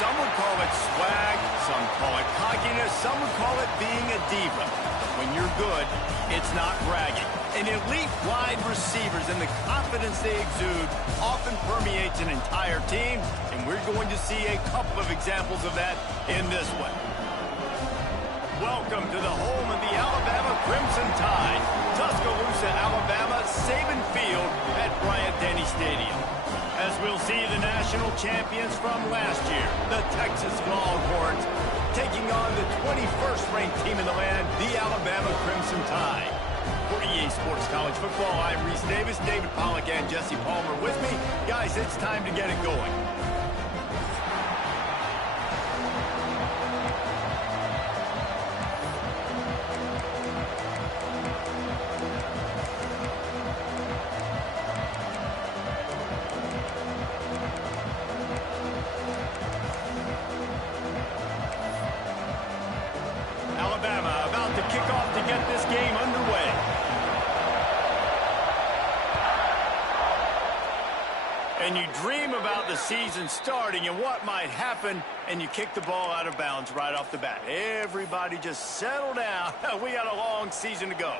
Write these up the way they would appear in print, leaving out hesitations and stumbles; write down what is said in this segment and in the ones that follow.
Some would call it swag, some call it cockiness, some would call it being a diva. But when you're good, it's not bragging. And elite wide receivers and the confidence they exude often permeates an entire team, and we're going to see a couple of examples of that in this one. Welcome to the home of the Alabama Crimson Tide, Tuscaloosa, Alabama, Saban Field at Bryant-Denny Stadium. As we'll see the national champions from last year, the Texas Longhorns, taking on the 21st ranked team in the land, the Alabama Crimson Tide. For EA Sports College Football, I'm Reese Davis, David Pollack, and Jesse Palmer with me. Guys, it's time to get it going. Alabama about to kick off to get this game underway. And you dream about the season starting and what might happen, and you kick the ball out of bounds right off the bat. Everybody just settle down. We got a long season to go.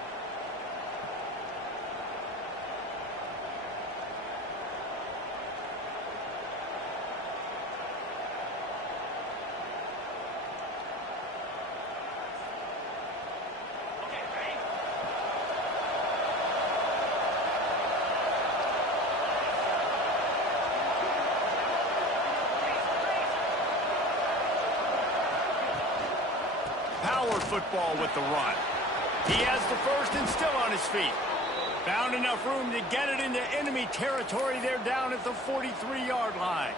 Power football with the run. He has the first and still on his feet. Found enough room to get it into enemy territory. They're down at the 43-yard line.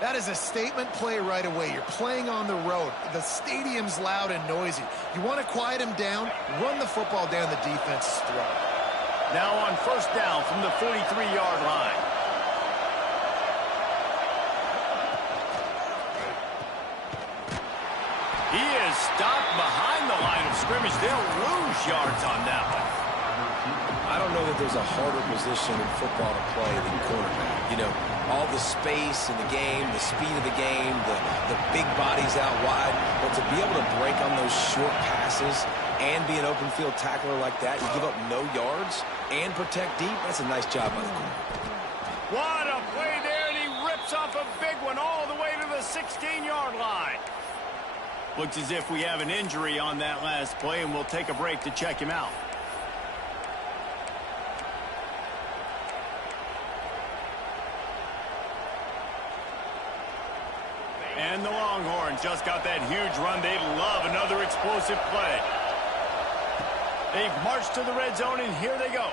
That is a statement play right away. You're playing on the road. The stadium's loud and noisy. You want to quiet him down, run the football down the defense's throat. Now on first down from the 43-yard line. He is stopped behind the line of scrimmage. They'll lose yards on that one. I don't know that there's a harder position in football to play than quarterback. You know, all the space in the game, the speed of the game, the big bodies out wide. But to be able to break on those short passes and be an open field tackler like that, you give up no yards and protect deep, that's a nice job by the corner. What a play there, and he rips off a big one all the way to the 16-yard line. Looks as if we have an injury on that last play, and we'll take a break to check him out. And the Longhorns just got that huge run. They love another explosive play. They've marched to the red zone, and here they go.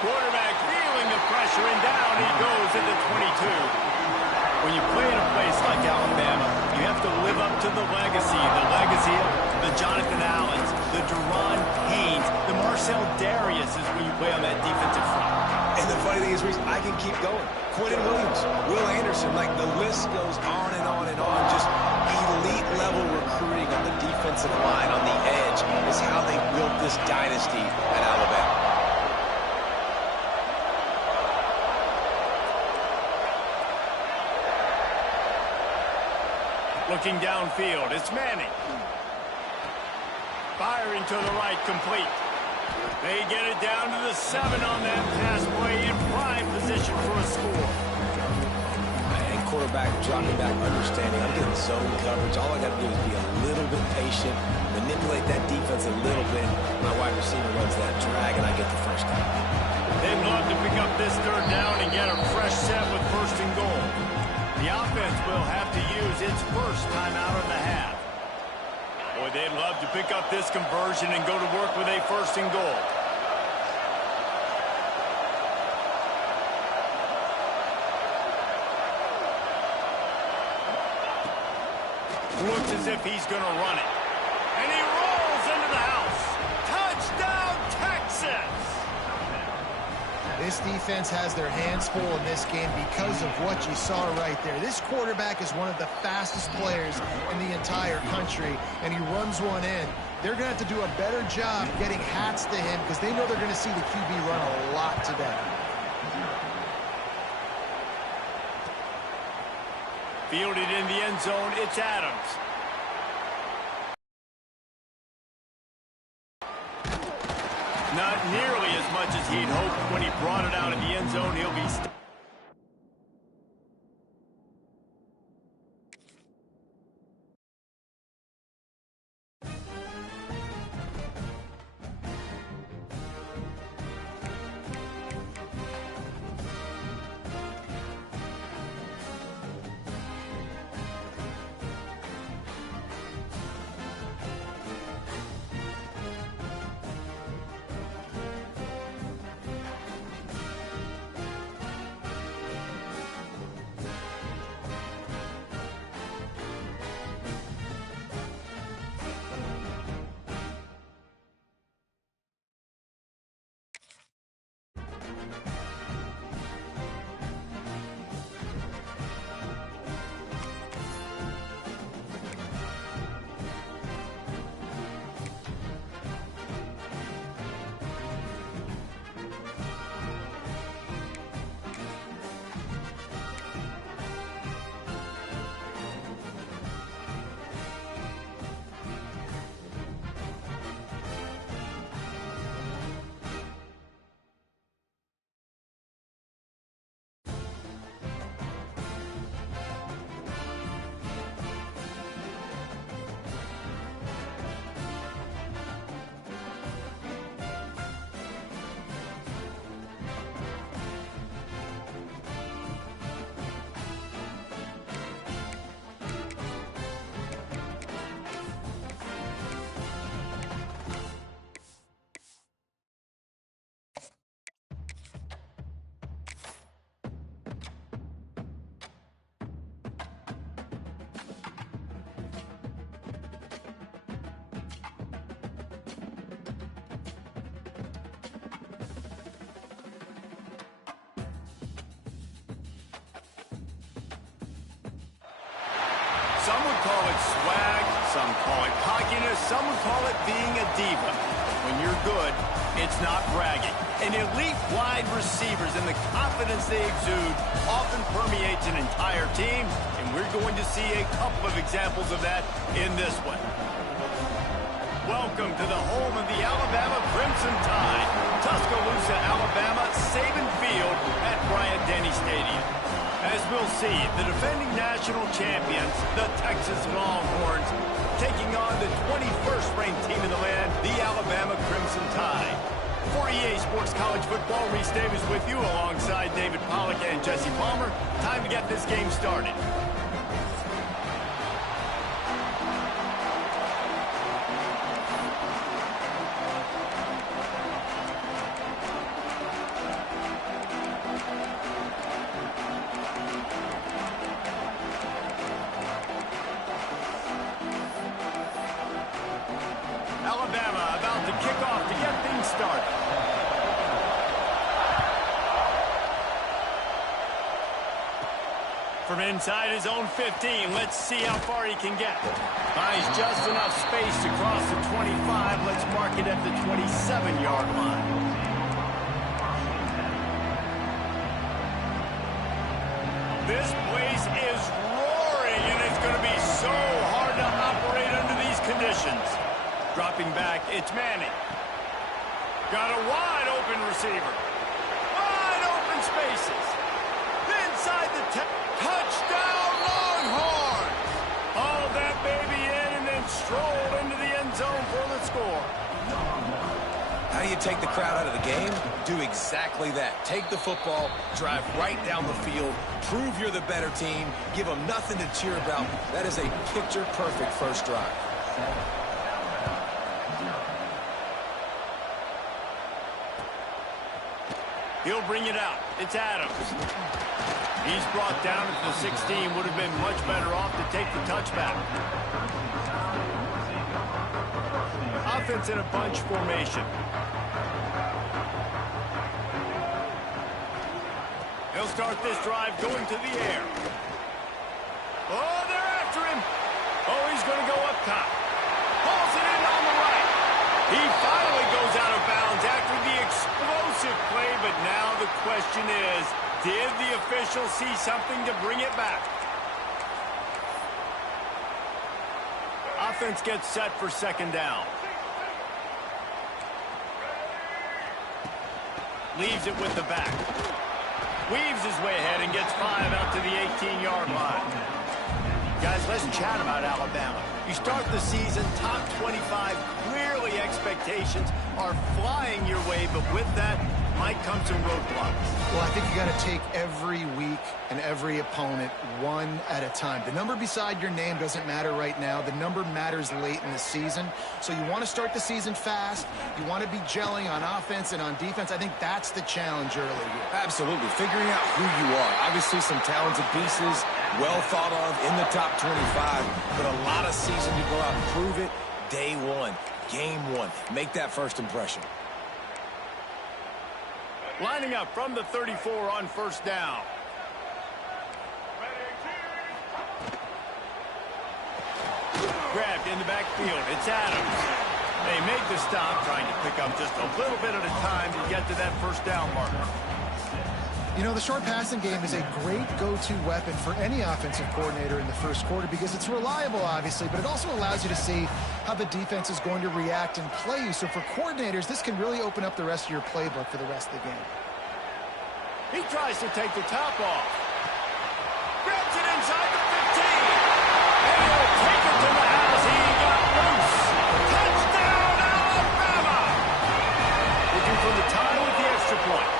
Quarterback feeling the pressure, and down he goes at the 22. When you play in a place like Alabama, you have to live up to the legacy of the Jonathan Allens, the Deron Haynes, the Marcell Darius is when you play on that defensive front. And the funny thing is, Reese, I can keep going. Quentin Williams, Will Anderson, like the list goes on and on and on. Just elite level recruiting on the defensive line, on the edge, is how they built this dynasty at Alabama. Looking downfield, it's Manning. Firing to the right, complete. They get it down to the 7 on that pass play, in prime position for a score. And quarterback dropping back, understanding I'm getting zone coverage. All I got to do is be a little bit patient, manipulate that defense a little bit. My wide receiver runs that drag, and I get the first down. They'd love to pick up this third down and get a fresh set with first and goal. The offense will have to use its first timeout of the half. Boy, they'd love to pick up this conversion and go to work with a first and goal. Looks as if he's going to run it. And he rolls into the house. Touchdown, Texas! This defense has their hands full in this game because of what you saw right there. This quarterback is one of the fastest players in the entire country, and he runs one in. They're going to have to do a better job getting hats to him because they know they're going to see the QB run a lot today. Fielded in the end zone, it's Adams. Not nearly as much as he'd hoped when he brought it out in the end zone. He'll be some would call it swag, some call it cockiness, some would call it being a diva. When you're good, it's not bragging. And elite wide receivers and the confidence they exude often permeates an entire team, and we're going to see a couple of examples of that in this one. Welcome to the home of the Alabama Crimson Tide, Tuscaloosa, Alabama, Saban Field at Bryant-Denny Stadium. As we'll see, the defending national champions, the Texas Longhorns, taking on the 21st ranked team in the land, the Alabama Crimson Tide. For EA Sports College Football, Reese Davis with you alongside David Pollack and Jesse Palmer. Time to get this game started. Alabama about to kick off to get things started. From inside his own 15, let's see how far he can get. Finds just enough space to cross the 25. Let's mark it at the 27-yard line. This place is roaring, and it's going to be so hard to operate under these conditions. Dropping back, it's Manning. Got a wide open receiver. Wide open spaces. Inside the touchdown Longhorns. Hauled that baby in and then strolled into the end zone for the score. How do you take the crowd out of the game? Do exactly that. Take the football, drive right down the field, prove you're the better team, give them nothing to cheer about. That is a picture-perfect first drive. He'll bring it out. It's Adams. He's brought down at the 16. Would have been much better off to take the touchback. Offense in a bunch formation. He'll start this drive going to the air. Oh, they're after him. Oh, he's going to go up top. Pulls it in on the right. He finally goes out of bounds after the explosive play, but now the question is, did the official see something to bring it back? offense gets set for second down. Leaves it with the back. Weaves his way ahead and gets 5 out to the 18-yard line. Guys, let's chat about Alabama. You start the season top 25. Clearly expectations are flying your way, but with that might come some roadblocks. Well, I think you got to take every week and every opponent one at a time. The number beside your name doesn't matter right now. The number matters late in the season. So you want to start the season fast. You want to be gelling on offense and on defense. I think that's the challenge early here. Absolutely. Figuring out who you are. Obviously some talented pieces, well thought of in the top 25, but a lot of season to go out and prove it. Day one, game one. Make that first impression. Lining up from the 34 on first down. Grabbed in the backfield. It's Adams. They make the stop, trying to pick up just a little bit at a time to get to that first down marker. You know, the short passing game is a great go-to weapon for any offensive coordinator in the first quarter because it's reliable, obviously, but it also allows you to see how the defense is going to react and play you. So for coordinators, this can really open up the rest of your playbook for the rest of the game. He tries to take the top off. Grabs it inside the 15. And he'll take it to the house. He got loose. Touchdown, Alabama! Looking for the tie with the extra point.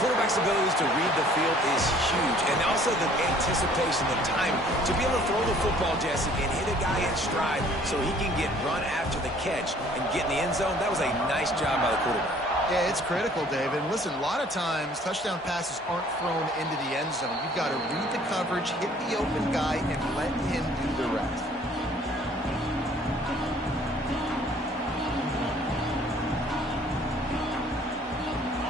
Quarterback's abilities to read the field is huge, and also the anticipation, the time to be able to throw the football, Jesse, and hit a guy in stride so he can get run after the catch and get in the end zone. That was a nice job by the quarterback. Yeah, it's critical, David. And listen, a lot of times touchdown passes aren't thrown into the end zone. You've got to read the coverage, hit the open guy, and let him do the rest.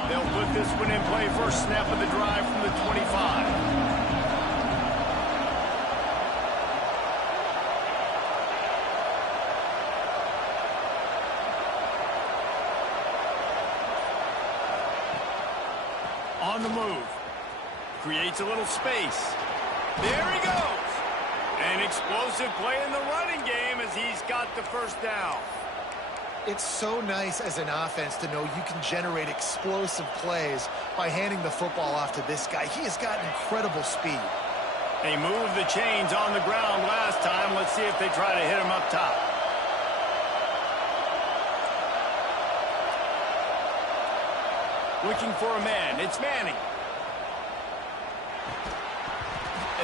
They'll put this one in play. First snap of the drive from the 25. On the move. Creates a little space. There he goes. An explosive play in the running game as he's got the first down. It's so nice as an offense to know you can generate explosive plays by handing the football off to this guy. He has got incredible speed. They moved the chains on the ground last time. Let's see if they try to hit him up top. Looking for a man. It's Manning.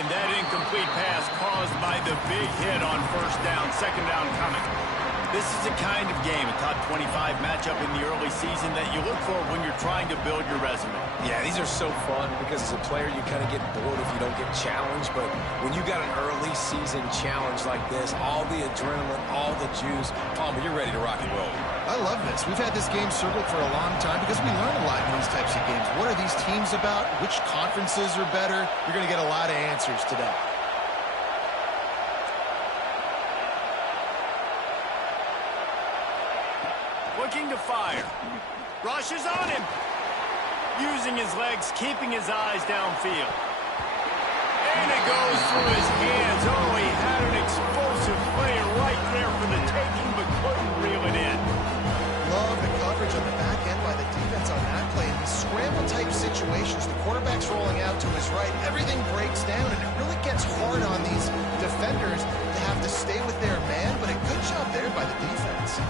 And that incomplete pass caused by the big hit on first down. Second down coming. This is the kind of game, a top 25 matchup in the early season that you look for when you're trying to build your resume. Yeah, these are so fun because as a player you kind of get bored if you don't get challenged, but when you got an early season challenge like this, all the adrenaline, all the juice, Palmer, you're ready to rock and roll. I love this. We've had this game circled for a long time because we learn a lot in these types of games. What are these teams about? Which conferences are better? You're going to get a lot of answers today. Looking to fire. Rushes on him. Using his legs, keeping his eyes downfield. And it goes through his hands. Oh, he had an explosive play right there for the taking, but couldn't reel it in. Love the coverage on the back end by the defense on that play. In these scramble-type situations, the quarterback's rolling out to his right. Everything breaks down, and it really gets hard on these defenders to have to stay with their man, but a good job there by the defense.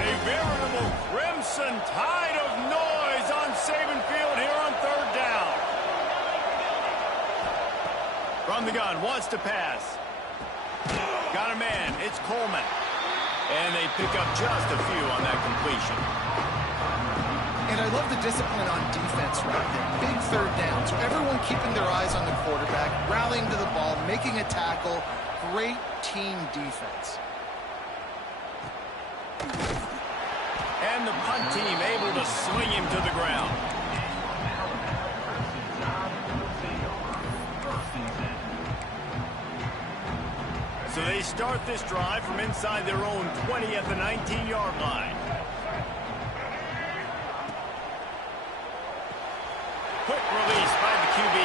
A veritable crimson tide of noise on Saban Field here on third down. From the gun, wants to pass. Got a man, it's Coleman. And they pick up just a few on that completion. And I love the discipline on defense right there. Big third down. So everyone keeping their eyes on the quarterback, rallying to the ball, making a tackle. Great team defense. And the punt team able to swing him to the ground. So they start this drive from inside their own 20 at the 19-yard line. Quick release by the QB.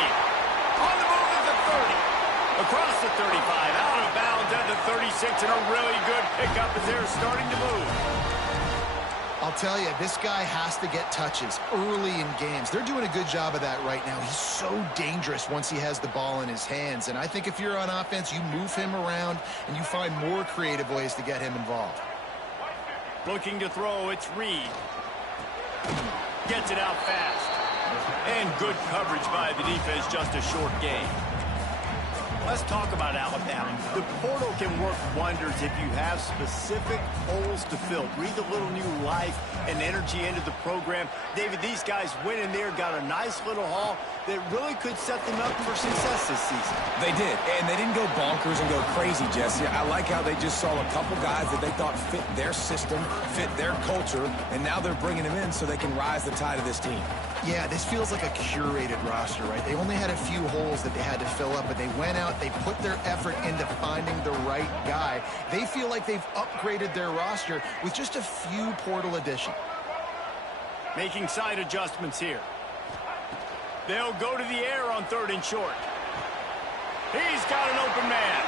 On the move at the 30. Across the 35, out of bounds the 36 and a really good pickup as they're starting to move. I'll tell you, this guy has to get touches early in games. They're doing a good job of that right now. He's so dangerous once he has the ball in his hands. And I think if you're on offense, you move him around and you find more creative ways to get him involved. Looking to throw, it's Reed. Gets it out fast. And good coverage by the defense, just a short gain. Let's talk about Alabama. The portal can work wonders if you have specific holes to fill. Breathe a little new life and energy into the program. David, these guys went in there, got a nice little haul that really could set them up for success this season. They did, and they didn't go bonkers and go crazy, Jesse. I like how they just saw a couple guys that they thought fit their system, fit their culture, and now they're bringing them in so they can rise the tide of this team. Yeah, this feels like a curated roster, right? They only had a few holes that they had to fill up, but they went out, they put their effort into finding the right guy. They feel like they've upgraded their roster with just a few portal additions. Making side adjustments here. They'll go to the air on 3rd and short. He's got an open man.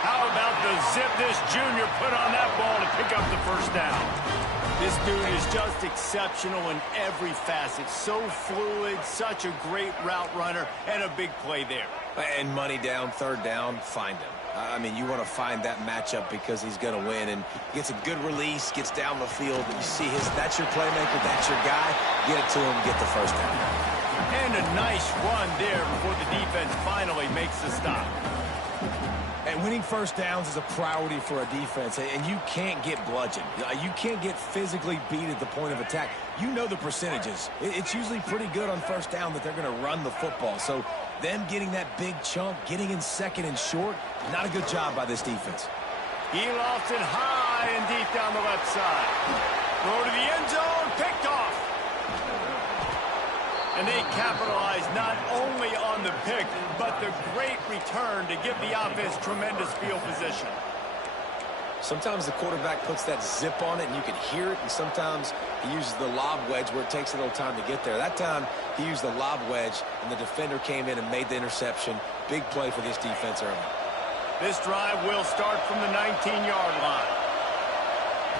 How about the zip this junior put on that ball to pick up the first down? This dude is just exceptional in every facet. So fluid, such a great route runner, and a big play there. And money down, 3rd down, find him. I mean, you want to find that matchup because he's going to win. And gets a good release, gets down the field. You see that's your playmaker, that's your guy. Get it to him, get the first down. And a nice run there before the defense finally makes the stop. And winning first downs is a priority for a defense, and you can't get bludgeoned. You can't get physically beat at the point of attack. You know the percentages. It's usually pretty good on first down that they're going to run the football. So them getting that big chunk, getting in 2nd and short, not a good job by this defense. He lofts it high and deep down the left side. Throw to the end zone, picked off. And they capitalize not only on the pick, but the great return to give the offense tremendous field position. Sometimes the quarterback puts that zip on it and you can hear it, and sometimes he uses the lob wedge where it takes a little time to get there. That time he used the lob wedge and the defender came in and made the interception. Big play for this defense early. This drive will start from the 19-yard line.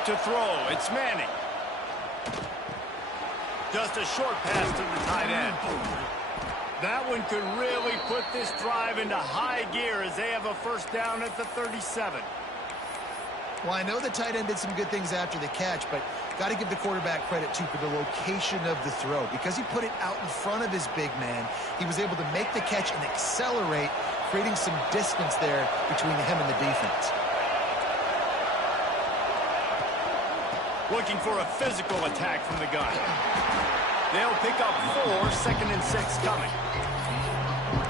To throw, it's Manning. Just a short pass to the tight end. That one could really put this drive into high gear as they have a first down at the 37. Well, I know the tight end did some good things after the catch, but got to give the quarterback credit, too, for the location of the throw. Because he put it out in front of his big man, he was able to make the catch and accelerate, creating some distance there between him and the defense. Looking for a physical attack from the gun. They'll pick up 4, 2nd and 6 coming.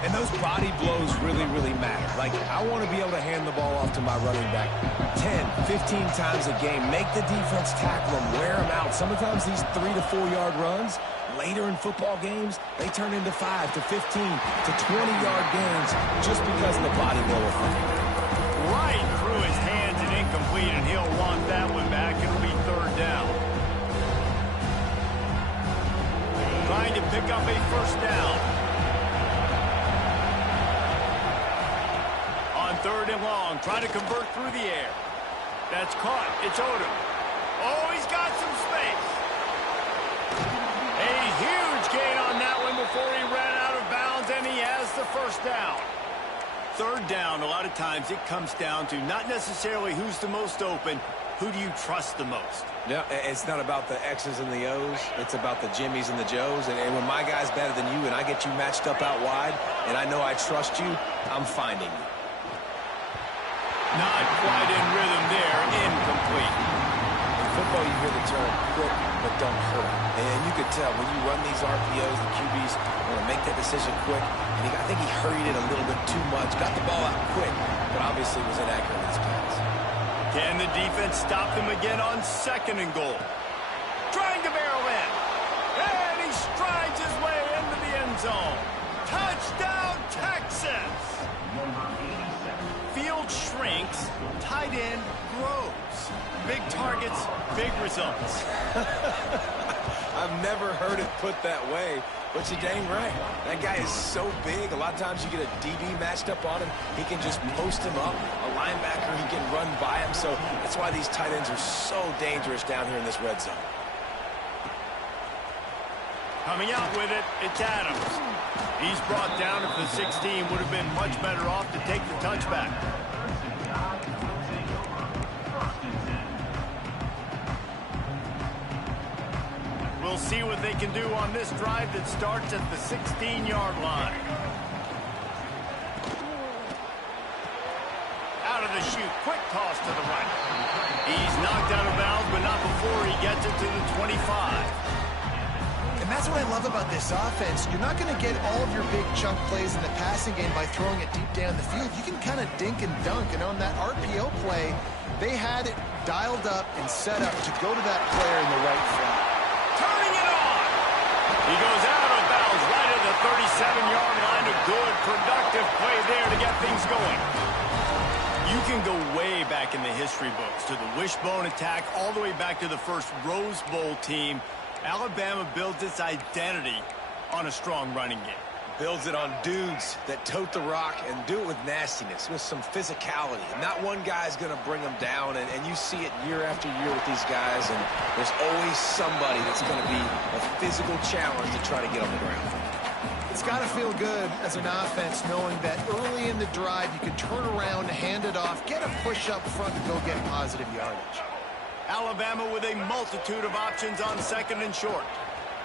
And those body blows really, really matter. Like, I want to be able to hand the ball off to my running back 10, 15 times a game. Make the defense tackle them, wear them out. Sometimes these 3 to 4 yard runs, later in football games, they turn into 5 to 15 to 20-yard gains just because of the body blow effect. Right through his hands and incomplete, and he'll want that one back. It'll be 3rd down. Trying to pick up a first down. On 3rd and long, trying to convert through the air. That's caught. It's Odom. Oh, he's got some space. A huge gain on that one before he ran out of bounds, and he has the first down. 3rd down, a lot of times it comes down to not necessarily who's the most open, who do you trust the most? Yeah, it's not about the X's and the O's. It's about the Jimmies and the Joes. And when my guy's better than you and I get you matched up out wide and I know I trust you, I'm finding you. Not quite in rhythm there. Incomplete. In football, you hear the term quick but don't hurt. And you could tell when you run these RPOs, the QBs want to make that decision quick. And I think he hurried it a little bit too much. Got the ball out quick, but obviously was inaccurate in his pass. Can the defense stop them again on 2nd and goal? Trying to barrel in. And he strides his way into the end zone. Touchdown, Texas! Field shrinks, tight end grows. Big targets, big results. I've never heard it put that way, but you're dang right. That guy is so big. A lot of times you get a DB matched up on him. He can just post him up. A linebacker, he can run by him. So that's why these tight ends are so dangerous down here in this red zone. Coming out with it, it's Adams. He's brought down at the 16. Would have been much better off to take the touchback. We'll see what they can do on this drive that starts at the 16-yard line. Out of the chute, quick toss to the right. He's knocked out of bounds, but not before he gets it to the 25. And that's what I love about this offense. You're not going to get all of your big chunk plays in the passing game by throwing it deep down the field. You can kind of dink and dunk. And on that RPO play, they had it dialed up and set up to go to that player in the right flat. Turning it on. He goes out of bounds right at the 37-yard line. A good, productive play there to get things going. You can go way back in the history books to the wishbone attack, all the way back to the first Rose Bowl team. Alabama builds its identity on a strong running game. Builds it on dudes that tote the rock and do it with nastiness, with some physicality. Not one guy's going to bring them down, and you see it year after year with these guys, and there's always somebody that's going to be a physical challenge to try to get on the ground. It's got to feel good as an offense knowing that early in the drive you can turn around, hand it off, get a push up front to go get positive yardage. Alabama with a multitude of options on second and short.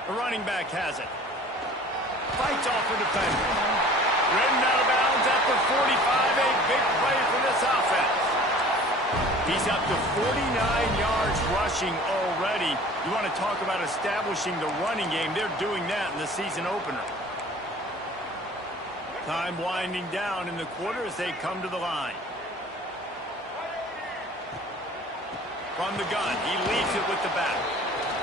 The running back has it. Fights off a defender. Ridden out of bounds at the 45. A big play for this offense. He's up to 49 yards rushing already. You want to talk about establishing the running game. They're doing that in the season opener. Time winding down in the quarter as they come to the line. From the gun, he leads it with the back.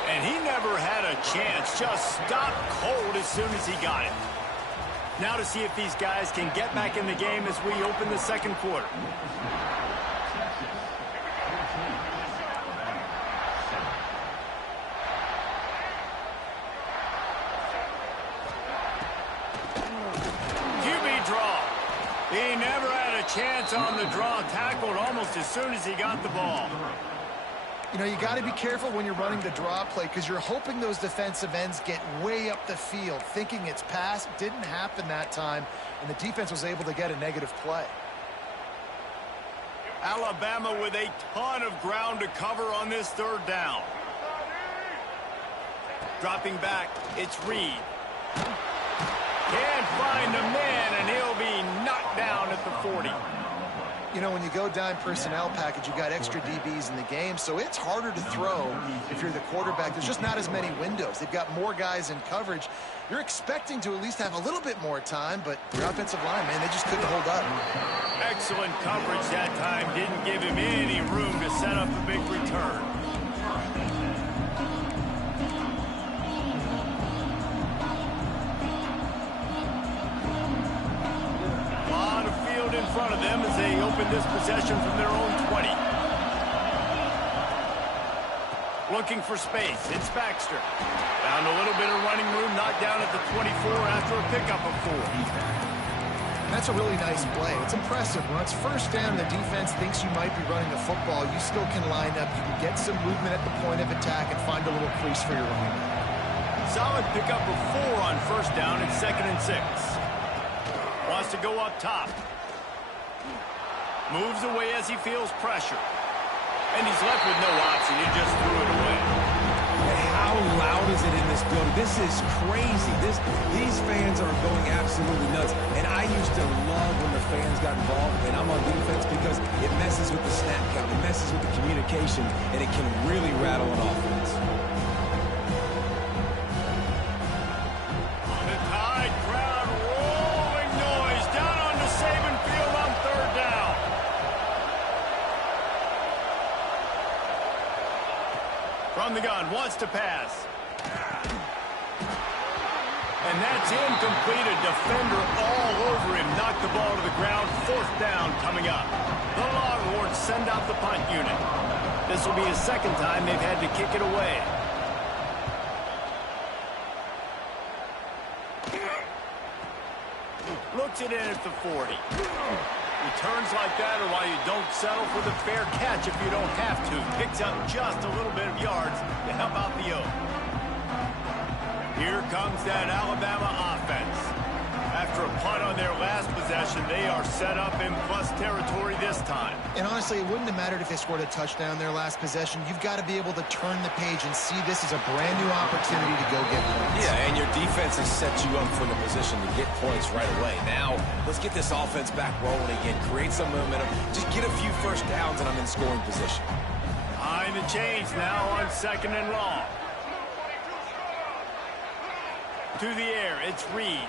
And he never had a chance, just stopped cold as soon as he got it. Now to see if these guys can get back in the game as we open the second quarter. QB draw. He never had a chance on the draw, tackled almost as soon as he got the ball. You know, you got to be careful when you're running the draw play because you're hoping those defensive ends get way up the field, thinking it's pass. Didn't happen that time, and the defense was able to get a negative play. Alabama with a ton of ground to cover on this third down. Dropping back, it's Reed. Can't find a man, and he'll be knocked down at the 40. You know, when you go dime personnel package, you got extra DBs in the game, so it's harder to throw if you're the quarterback. There's just not as many windows. They've got more guys in coverage. You're expecting to at least have a little bit more time, but your offensive line, man, they just couldn't hold up. Excellent coverage that time. Didn't give him any room to set up a big return. In front of them as they open this possession from their own 20. Looking for space. It's Baxter. Found a little bit of running room, knocked down at the 24 after a pickup of 4. That's a really nice play. It's impressive. When it's first down, the defense thinks you might be running the football. You still can line up. You can get some movement at the point of attack and find a little crease for your running back. Solid pickup of 4 on first down. It's 2nd and 6. Wants to go up top. Moves away as he feels pressure. And he's left with no option. He just threw it away. And how loud is it in this building? This is crazy. These fans are going absolutely nuts. And I used to love when the fans got involved, and I'm on defense because it messes with the snap count. It messes with the communication, and it can really rattle an offense. On the tide, crowd rolling noise down onto Saban Field on third down. From the gun, wants to pass. And that's incomplete. A defender all over him. Knocked the ball to the ground. 4th down coming up. The Longhorns send out the punt unit. This will be the 2nd time they've had to kick it away. puts it in at the 40. Returns like that are why you don't settle for the fair catch if you don't have to. Picks up just a little bit of yards to help out the Oak. Here comes that Alabama offense. After a punt on their last possession, they are set up in plus territory this time. And honestly, it wouldn't have mattered if they scored a touchdown their last possession. You've got to be able to turn the page and see this as a brand new opportunity to go get points. Yeah, and your defense has set you up for the position to get points right away. Now, let's get this offense back rolling again, create some momentum, just get a few first downs, and I'm in scoring position. Behind the chains now on 2nd and long. To the air, it's Reed.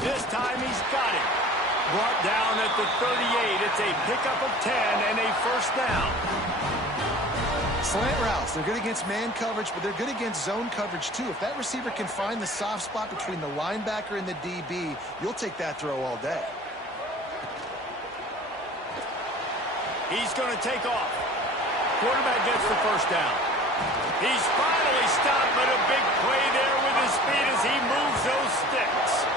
This time he's got it. Brought down at the 38. It's a pickup of 10 and a first down. Slant routes, they're good against man coverage, but they're good against zone coverage too. If that receiver can find the soft spot between the linebacker and the DB, you'll take that throw all day. He's going to take off. Quarterback gets the first down. He's finally stopped, but a big play there with his speed as he moves those sticks.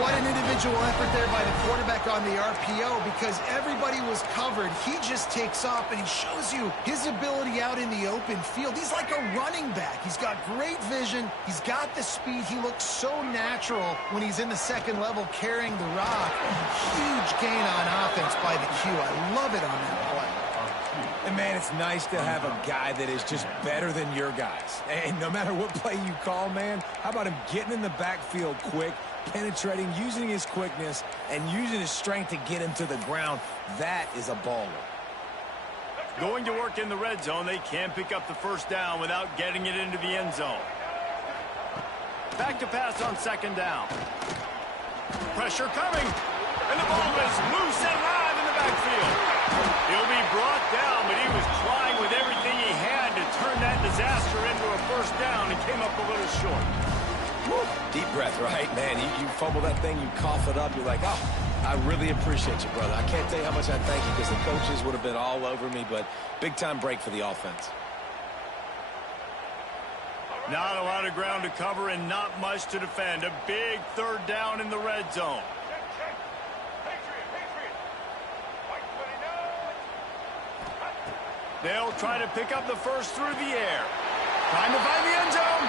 What an individual effort there by the quarterback on the RPO, because everybody was covered. He just takes off, and he shows you his ability out in the open field. He's like a running back. He's got great vision. He's got the speed. He looks so natural when he's in the second level carrying the rock. Huge gain on offense by the Q. I love it on that play. And, man, it's nice to have a guy that is just better than your guys. And no matter what play you call, man, how about him getting in the backfield quick, penetrating, using his quickness, and using his strength to get him to the ground? That is a baller. Going to work in the red zone. They can't pick up the first down without getting it into the end zone. Back to pass on 2nd down. Pressure coming. And the ball is loose and live in the backfield. He'll be brought down, but he was trying with everything he had to turn that disaster into a first down and came up a little short. Woo. Deep breath, right? Man, you fumble that thing, you cough it up, you're like, oh, I really appreciate you, brother. I can't tell you how much I thank you, because the coaches would have been all over me, but big-time break for the offense. Not a lot of ground to cover and not much to defend. A big 3rd down in the red zone. They'll try to pick up the first through the air. Trying to find the end zone.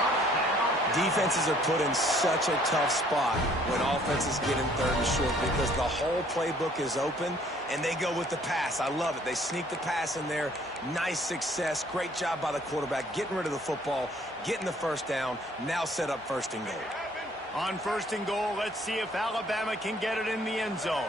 Defenses are put in such a tough spot when offenses get in 3rd and short, because the whole playbook is open, and they go with the pass. I love it. They sneak the pass in there. Nice success. Great job by the quarterback getting rid of the football, getting the first down, now set up 1st and goal. On 1st and goal, let's see if Alabama can get it in the end zone.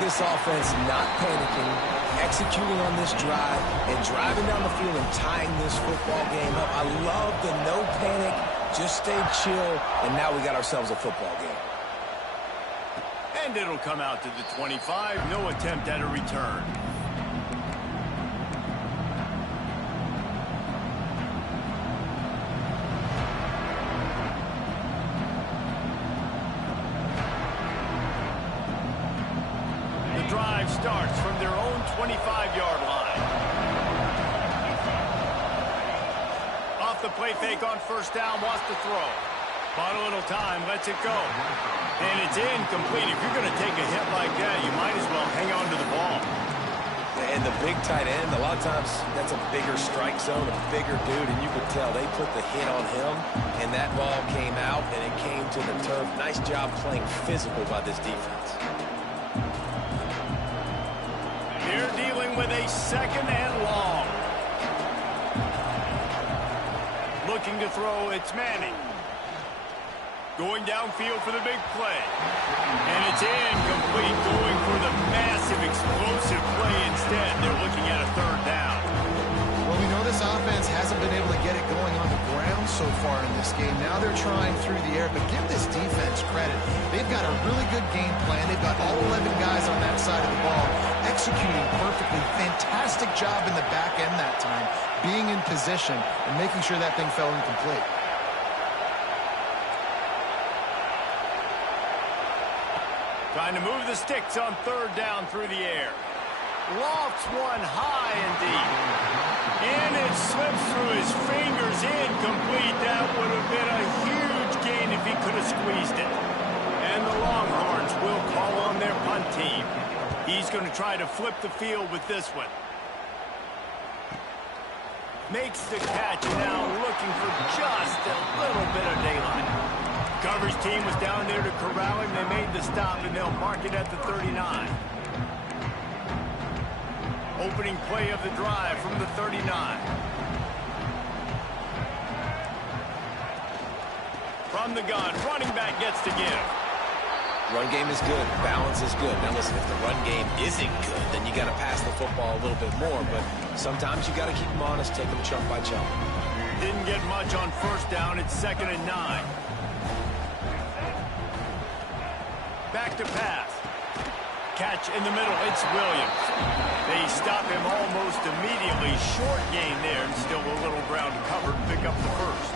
This offense not panicking, executing on this drive, and driving down the field and tying this football game up. I love the no panic, just stay chill, and now we got ourselves a football game. And it'll come out to the 25. No attempt at a return. Starts from their own 25-yard line. Off the play fake on 1st down, wants to throw. Bought a little time, lets it go. And it's incomplete. If you're going to take a hit like that, you might as well hang on to the ball. And the big tight end, a lot of times that's a bigger strike zone, a bigger dude, and you could tell they put the hit on him, and that ball came out, and it came to the turf. Nice job playing physical by this defense. They're dealing with a 2nd and long. Looking to throw, it's Manning. Going downfield for the big play. And it's incomplete, going for the massive explosive play instead. They're looking at a 3rd down. Well, we know this offense hasn't been able to get it going on the ground so far in this game. Now they're trying through the air, but give this defense credit. They've got a really good game plan. They've got all 11 guys on that side of the ball executing perfectly. Fantastic job in the back end that time, being in position and making sure that thing fell incomplete. Trying to move the sticks on third down through the air. Lofts one high and deep. And it slips through his fingers, incomplete. That would have been a huge gain if he could have squeezed it. And the Longhorns will call on their punt team. He's going to try to flip the field with this one. Makes the catch, now looking for just a little bit of daylight. Coverage team was down there to corral him. They made the stop, and they'll mark it at the 39. Opening play of the drive from the 39. From the gun, running back gets to give. Run game is good. Balance is good. Now listen, if the run game isn't good, then you got to pass the football a little bit more. But sometimes you got to keep them honest, take them chunk by chunk. Didn't get much on first down. It's 2nd and 9. Back to pass. Catch in the middle. It's Williams. They stop him almost immediately. Short gain there, and still a little ground to cover to pick up the first.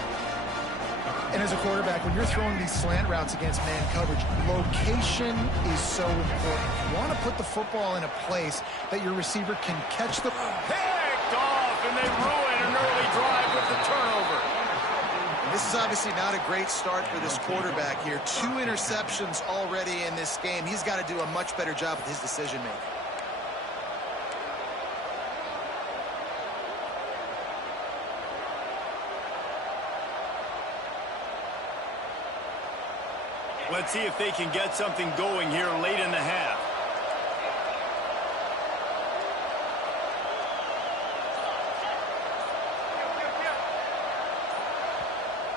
And as a quarterback, when you're throwing these slant routes against man coverage, location is so important. You want to put the football in a place that your receiver can catch the... Picked off, and they ruin an early drive with the turnover. This is obviously not a great start for this quarterback here. 2 interceptions already in this game. He's got to do a much better job with his decision-making. Let's see if they can get something going here late in the half.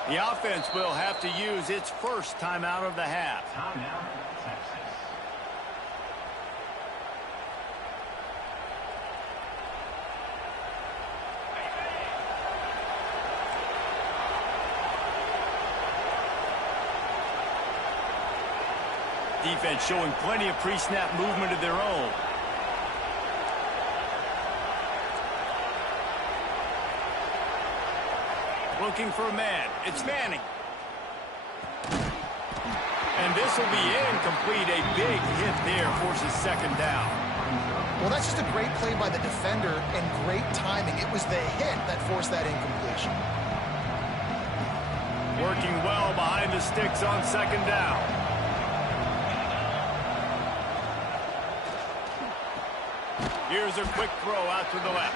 The offense will have to use its first timeout of the half. Defense showing plenty of pre-snap movement of their own. Looking for a man. It's Manning. And this will be incomplete. A big hit there forces 2nd down. Well, that's just a great play by the defender and great timing. It was the hit that forced that incompletion. Working well behind the sticks on 2nd down. Here's a quick throw out to the left.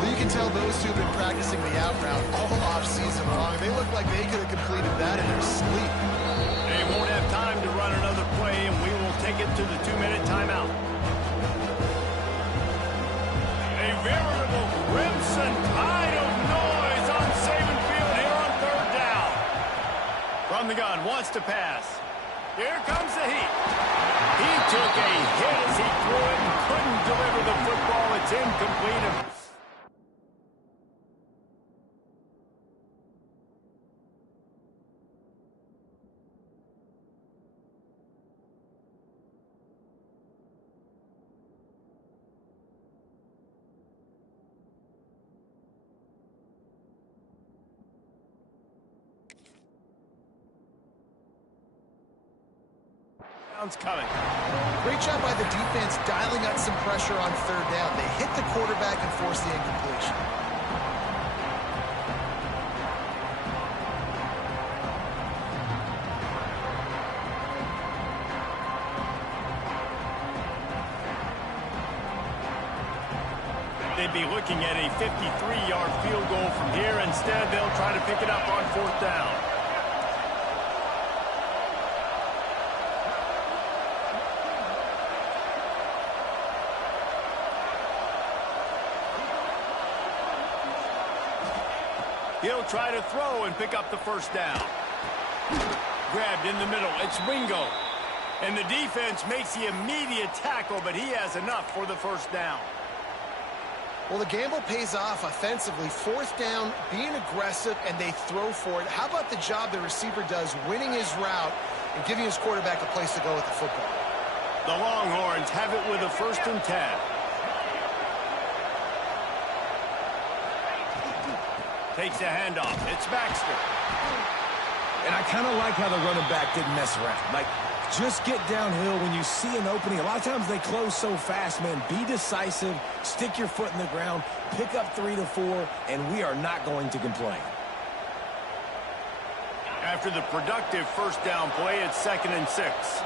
Well, you can tell those two have been practicing the out route all off-season long. They look like they could have completed that in their sleep. They won't have time to run another play, and we will take it to the 2-minute timeout. A veritable crimson tide of noise on Saban Field here on 3rd down. From the gun, wants to pass. Here comes the heat. He took a hit as he threw it and couldn't deliver the football. It's incomplete. Coming. Great job by the defense dialing up some pressure on 3rd down. They hit the quarterback and forced the incompletion. They'd be looking at a 53-yard field goal from here. Instead, they'll try to pick it up on 4th down. He'll try to throw and pick up the 1st down. Grabbed in the middle. It's Wingo. And the defense makes the immediate tackle, but he has enough for the 1st down. Well, the gamble pays off offensively. 4th down, being aggressive, and they throw for it. How about the job the receiver does winning his route and giving his quarterback a place to go with the football? The Longhorns have it with a 1st and 10. Takes a handoff. It's Baxter. And I kind of like how the running back didn't mess around. Like, Just get downhill when you see an opening. A lot of times they close so fast, man. Be decisive, stick your foot in the ground, pick up 3 to 4, and we are not going to complain. After the productive first down play, it's 2nd and 6.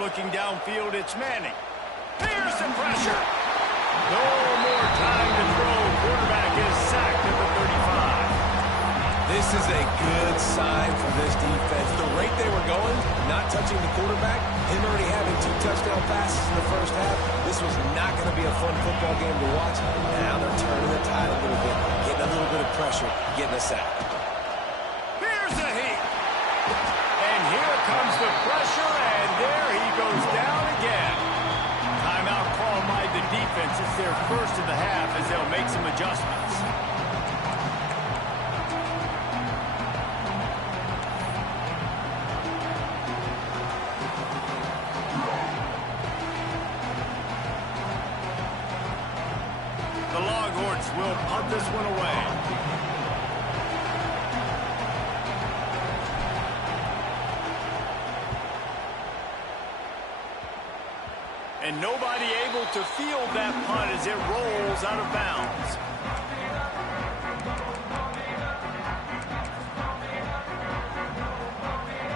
Looking downfield, it's Manning. Here's some pressure. No more time to throw. Quarterback is sacked at the 35. This is a good sign for this defense. The rate they were going, not touching the quarterback, him already having 2 touchdown passes in the first half, this was not going to be a fun football game to watch. Now they're turning the tide a little bit, getting a little bit of pressure, getting a sack. Here's the heat. And here comes the pressure, and there he goes down again. Timeout call by the defense. It's their first of the half as they'll make some adjustments. The Longhorns will punt this one away. And nobody able to field that punt as it rolls out of bounds.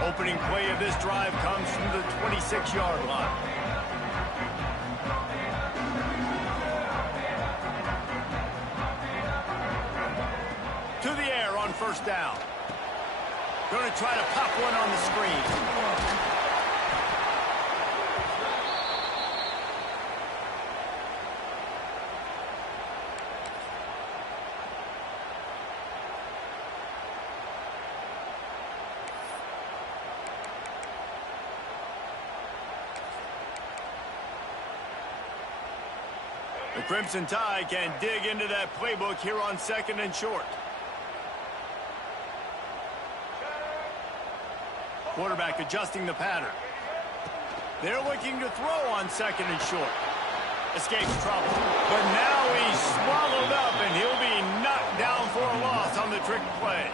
Opening play of this drive comes from the 26-yard line. To the air on first down. Going to try to pop one on the screen. The Crimson Tide can dig into that playbook here on 2nd and short. Quarterback adjusting the pattern. They're looking to throw on 2nd and short. Escapes trouble. But now he's swallowed up, and he'll be knocked down for a loss on the trick play.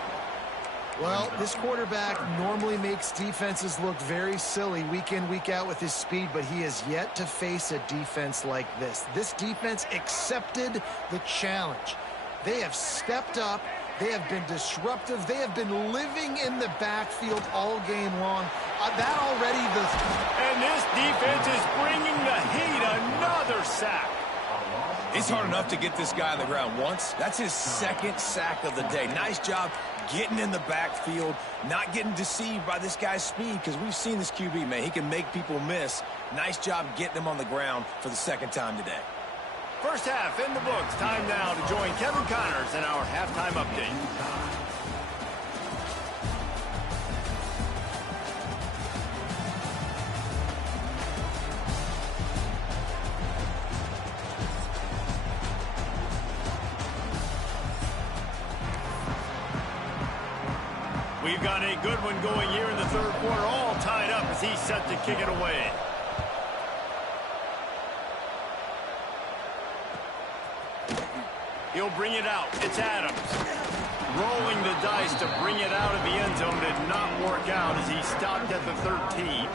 Well, this quarterback normally makes defenses look very silly week in, week out with his speed, but he has yet to face a defense like this. This defense accepted the challenge. They have stepped up. They have been disruptive. They have been living in the backfield all game long. That already... And this defense is bringing the heat. Another sack. It's hard enough to get this guy on the ground once. That's his 2nd sack of the day. Nice job getting in the backfield, not getting deceived by this guy's speed, because we've seen this QB, man. He can make people miss. Nice job getting him on the ground for the 2nd time today. First half in the books. Time now to join Kevin Connors in our halftime update. We've got a good one going here in the 3rd quarter, all tied up as he's set to kick it away. He'll bring it out. It's Adams. Rolling the dice to bring it out of the end zone did not work out as he stopped at the 13.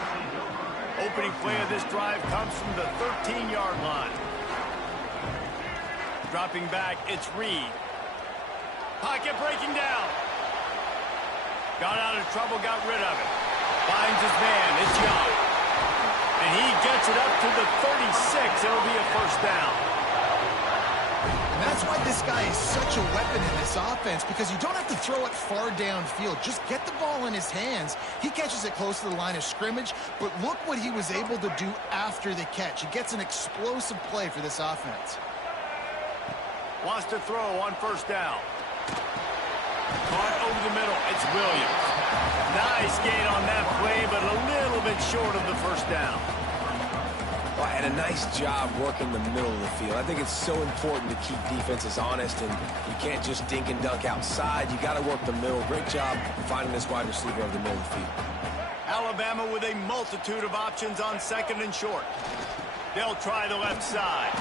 Opening play of this drive comes from the 13-yard line. Dropping back, it's Reed. Pocket breaking down. Got out of trouble, got rid of it. Finds his man, it's Young. And he gets it up to the 36. It'll be a first down. And that's why this guy is such a weapon in this offense, because you don't have to throw it far downfield. Just get the ball in his hands. He catches it close to the line of scrimmage, but look what he was able to do after the catch. He gets an explosive play for this offense. Wants to throw on first down. Caught over the middle. It's Williams. Nice gain on that play, but a little bit short of the first down. Well, and a nice job working the middle of the field. I think it's so important to keep defenses honest, and you can't just dink and dunk outside. You got to work the middle. Great job finding this wide receiver over the middle of the field. Alabama with a multitude of options on 2nd and short. They'll try the left side.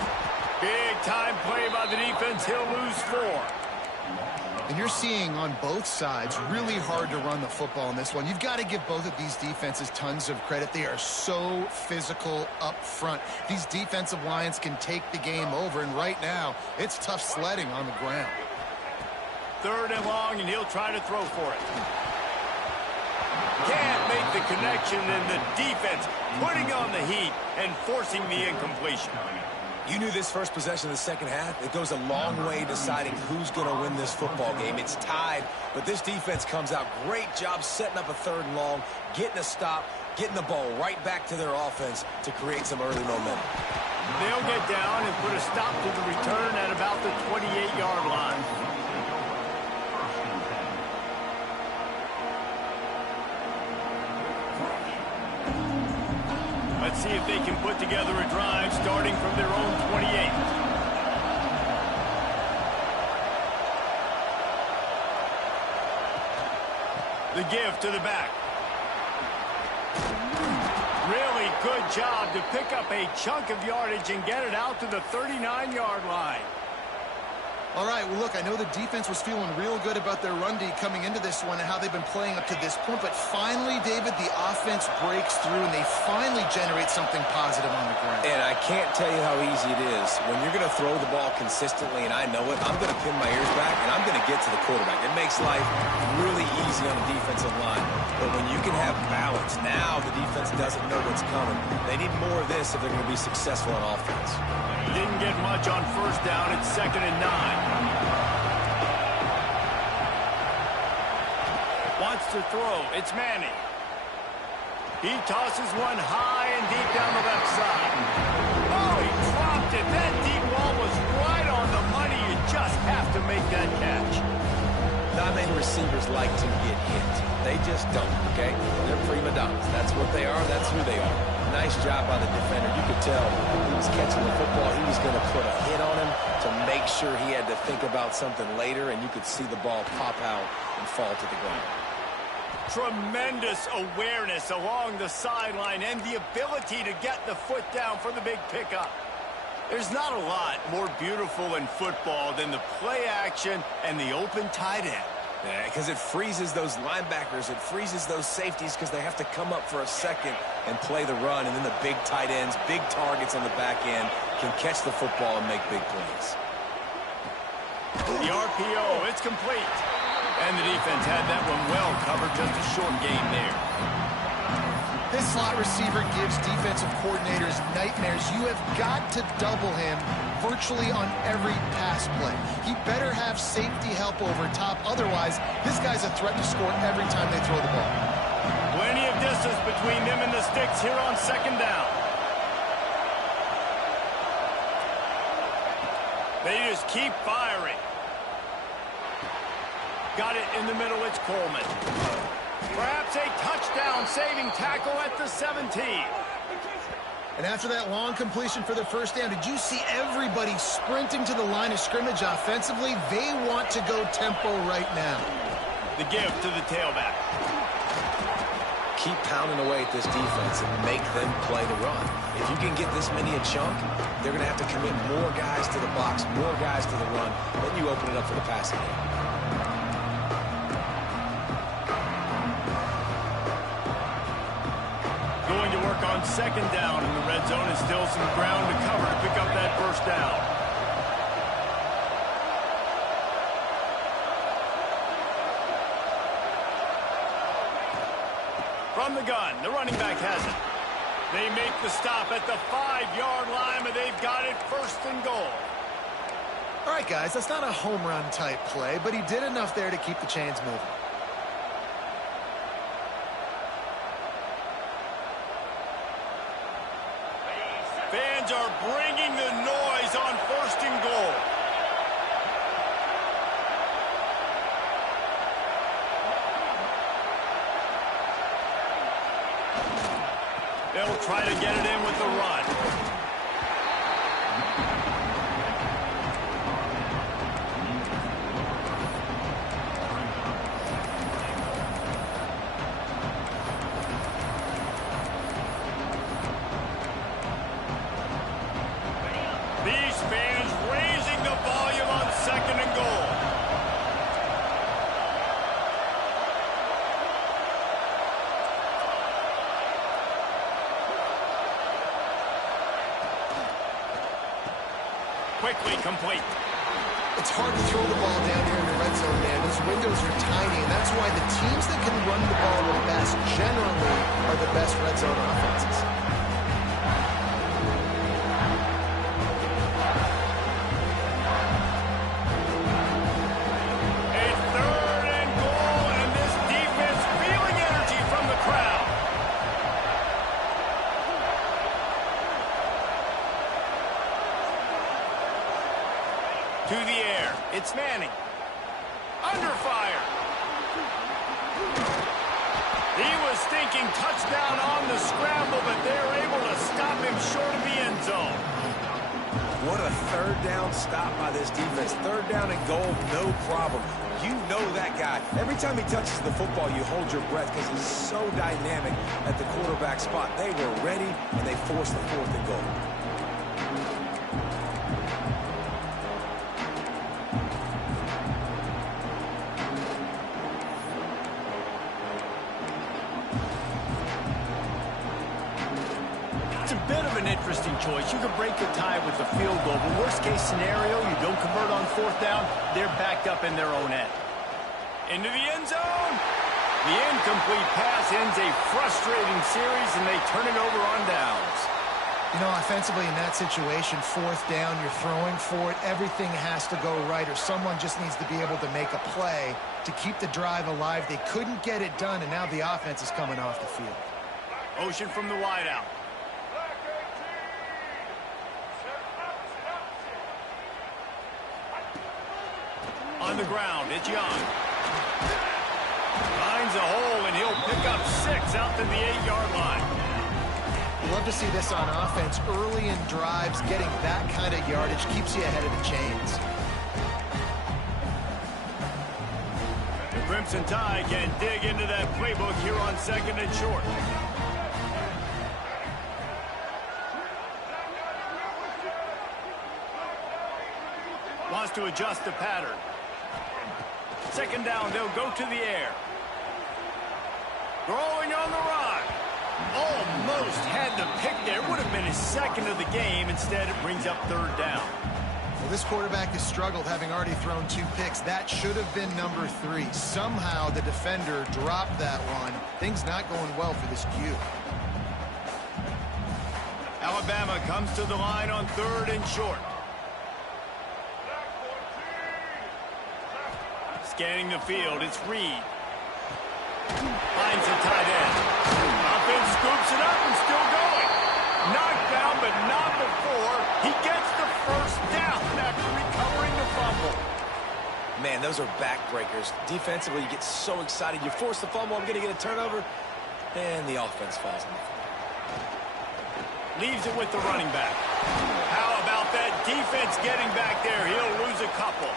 Big time play by the defense. He'll lose 4. And you're seeing on both sides really hard to run the football in this one. You've got to give both of these defenses tons of credit. They are so physical up front. These defensive lines can take the game over, and right now it's tough sledding on the ground. 3rd and long, and he'll try to throw for it. Can't make the connection, and the defense putting on the heat and forcing the incompletion. You knew this first possession of the second half. It goes a long way deciding who's going to win this football game. It's tied, but this defense comes out. Great job setting up a 3rd and long, getting a stop, getting the ball right back to their offense to create some early momentum. They'll get down and put a stop to the return at about the 28-yard line. Let's see if they can put together a drive starting from their own 28. The give to the back. Really good job to pick up a chunk of yardage and get it out to the 39-yard line. All right, well, look, I know the defense was feeling real good about their run D coming into this one and how they've been playing up to this point, but finally, David, the offense breaks through and they finally generate something positive on the ground. And I can't tell you how easy it is. When you're going to throw the ball consistently, and I know it, I'm going to pin my ears back, and I'm going to get to the quarterback. It makes life really easy on the defensive line. But when you can have balance, now the defense doesn't know what's coming. They need more of this if they're going to be successful on offense. Didn't get much on 1st down. It's 2nd and 9. Wants to throw. It's Manning. He tosses one high and deep down the left side. Oh, he dropped it. That deep ball was right on the money. You just have to make that catch. Not many receivers like to get hit. They just don't, okay? They're prima donnas. That's what they are. That's who they are. Nice job by the defender. You could tell he was catching the football. He was going to put a hit on him to make sure he had to think about something later, and you could see the ball pop out and fall to the ground. Tremendous awareness along the sideline and the ability to get the foot down for the big pickup. There's not a lot more beautiful in football than the play action and the open tight end. Because it freezes those linebackers. It freezes those safeties because they have to come up for a second and play the run. And then the big tight ends, big targets on the back end can catch the football and make big plays. The RPO, it's complete. And the defense had that one well covered. Just a short game there. This slot receiver gives defensive coordinators nightmares. You have got to double him virtually on every pass play. He better have safety help over top. Otherwise, this guy's a threat to score every time they throw the ball. Plenty of distance between them and the sticks here on 2nd down. They just keep firing. Got it in the middle. It's Coleman. Perhaps a touchdown-saving tackle at the 17. And after that long completion for the 1st down, did you see everybody sprinting to the line of scrimmage offensively? They want to go tempo right now. The give to the tailback. Keep pounding away at this defense and make them play the run. If you can get this many a chunk, they're going to have to commit more guys to the box, more guys to the run. Then you open it up for the passing game. Going to work on 2nd down in the red zone, and still some ground to cover to pick up that 1st down. From the gun, the running back has it. They make the stop at the 5-yard line, but they've got it 1st and goal. All right, guys, that's not a home run type play, but he did enough there to keep the chains moving. Fans are bringing the noise on 1st and goal. They'll try to get it in with the run. These fans raising the volume on 2nd and goal. quickly complete. It's hard to throw the ball down here in the red zone, man. Those windows are tiny, and that's why the teams that can run the ball the best generally are the best red zone offenses. It's 3rd and goal, and this defense feeling energy from the crowd. To the air. It's Manning. Under fire. He was thinking touchdown on the scramble, but they're able to stop him short of the end zone. What a 3rd down stop by this defense. 3rd down and goal, no problem. You know that guy. Every time he touches the football, you hold your breath because he's so dynamic at the quarterback spot. They were ready, and they forced the 4th and goal. It's a bit of an interesting choice. You could break the tie with the field goal, but worst case scenario, you don't convert on 4th down, they're backed up in their own end. Into the end zone. The incomplete pass ends a frustrating series, and they turn it over on downs. You know, offensively in that situation, 4th down, you're throwing for it. Everything has to go right, or someone just needs to be able to make a play to keep the drive alive. They couldn't get it done, and now the offense is coming off the field. Motion from the wideout. On the ground, it's Young. Finds a hole, and he'll pick up 6 out to the 8-yard line. Love to see this on offense. Early in drives, getting that kind of yardage keeps you ahead of the chains. The Crimson Tide can dig into that playbook here on 2nd and short. Wants to adjust the pattern. 2nd down, they'll go to the air. Throwing on the run. Almost had the pick there. Would have been his 2nd of the game. Instead, it brings up 3rd down. Well, this quarterback has struggled, having already thrown 2 picks. That should have been number 3. Somehow the defender dropped that one. Things not going well for this Q. Alabama comes to the line on 3rd and short. Scanning the field, it's Reed. Finds the tight end. Offense scoops it up and still going. Knocked down, but not before. He gets the 1st down after recovering the fumble. Man, those are backbreakers. Defensively, you get so excited. You force the fumble, I'm going to get a turnover, and the offense falls on the floor. Leaves it with the running back. How about that defense getting back there? He'll lose a couple.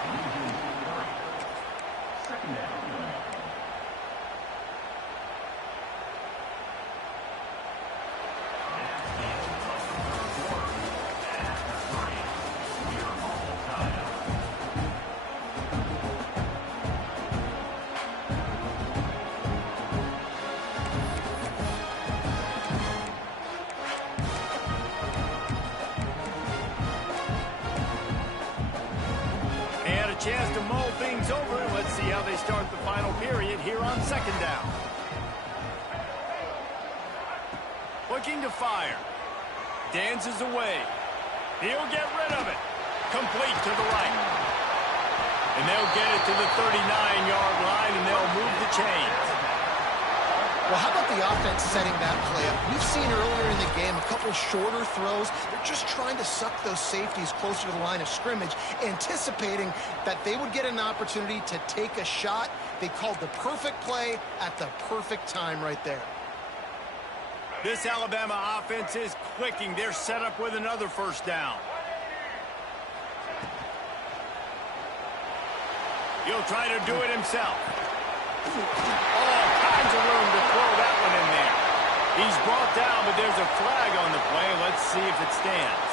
Chance to mull things over, and let's see how they start the final period here on 2nd down. Looking to fire. Dances away. He'll get rid of it. Complete to the right. And they'll get it to the 39-yard line, and they'll move the chains. Well, how about the offense setting that play up? We've seen earlier in the game a couple shorter throws. They're just trying to suck those safeties closer to the line of scrimmage, anticipating that they would get an opportunity to take a shot. They called the perfect play at the perfect time right there. This Alabama offense is clicking. They're set up with another 1st down. He'll try to do it himself. All kinds of room to throw that one in there. He's brought down, but there's a flag on the play. Let's see if it stands.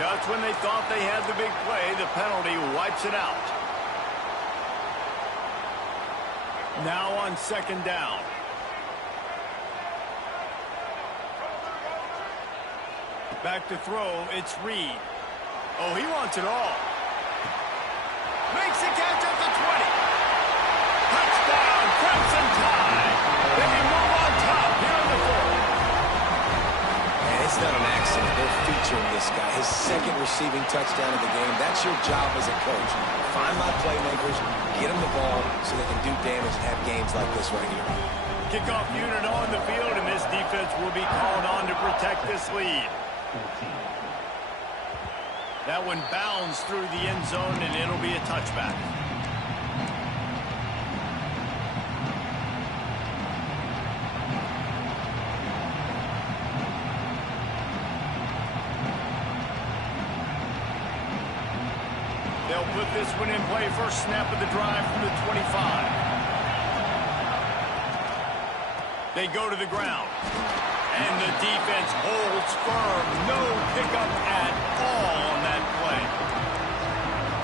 Just when they thought they had the big play, the penalty wipes it out. Now on 2nd down. Back to throw, it's Reed. Oh, he wants it all. Makes the catch at the 20. Touchdown, Crimson Tide. They can move on top here in the fourth. And it's not an accident. They're featuring this guy. His second receiving touchdown of the game. That's your job as a coach. Find my playmakers, get them the ball so they can do damage and have games like this right here. Kickoff unit on the field, and this defense will be called on to protect this lead. That one bounds through the end zone, and it'll be a touchback. They'll put this one in play. First snap of the drive from the 25. They go to the ground. And the defense holds firm. No pickup at all on that play.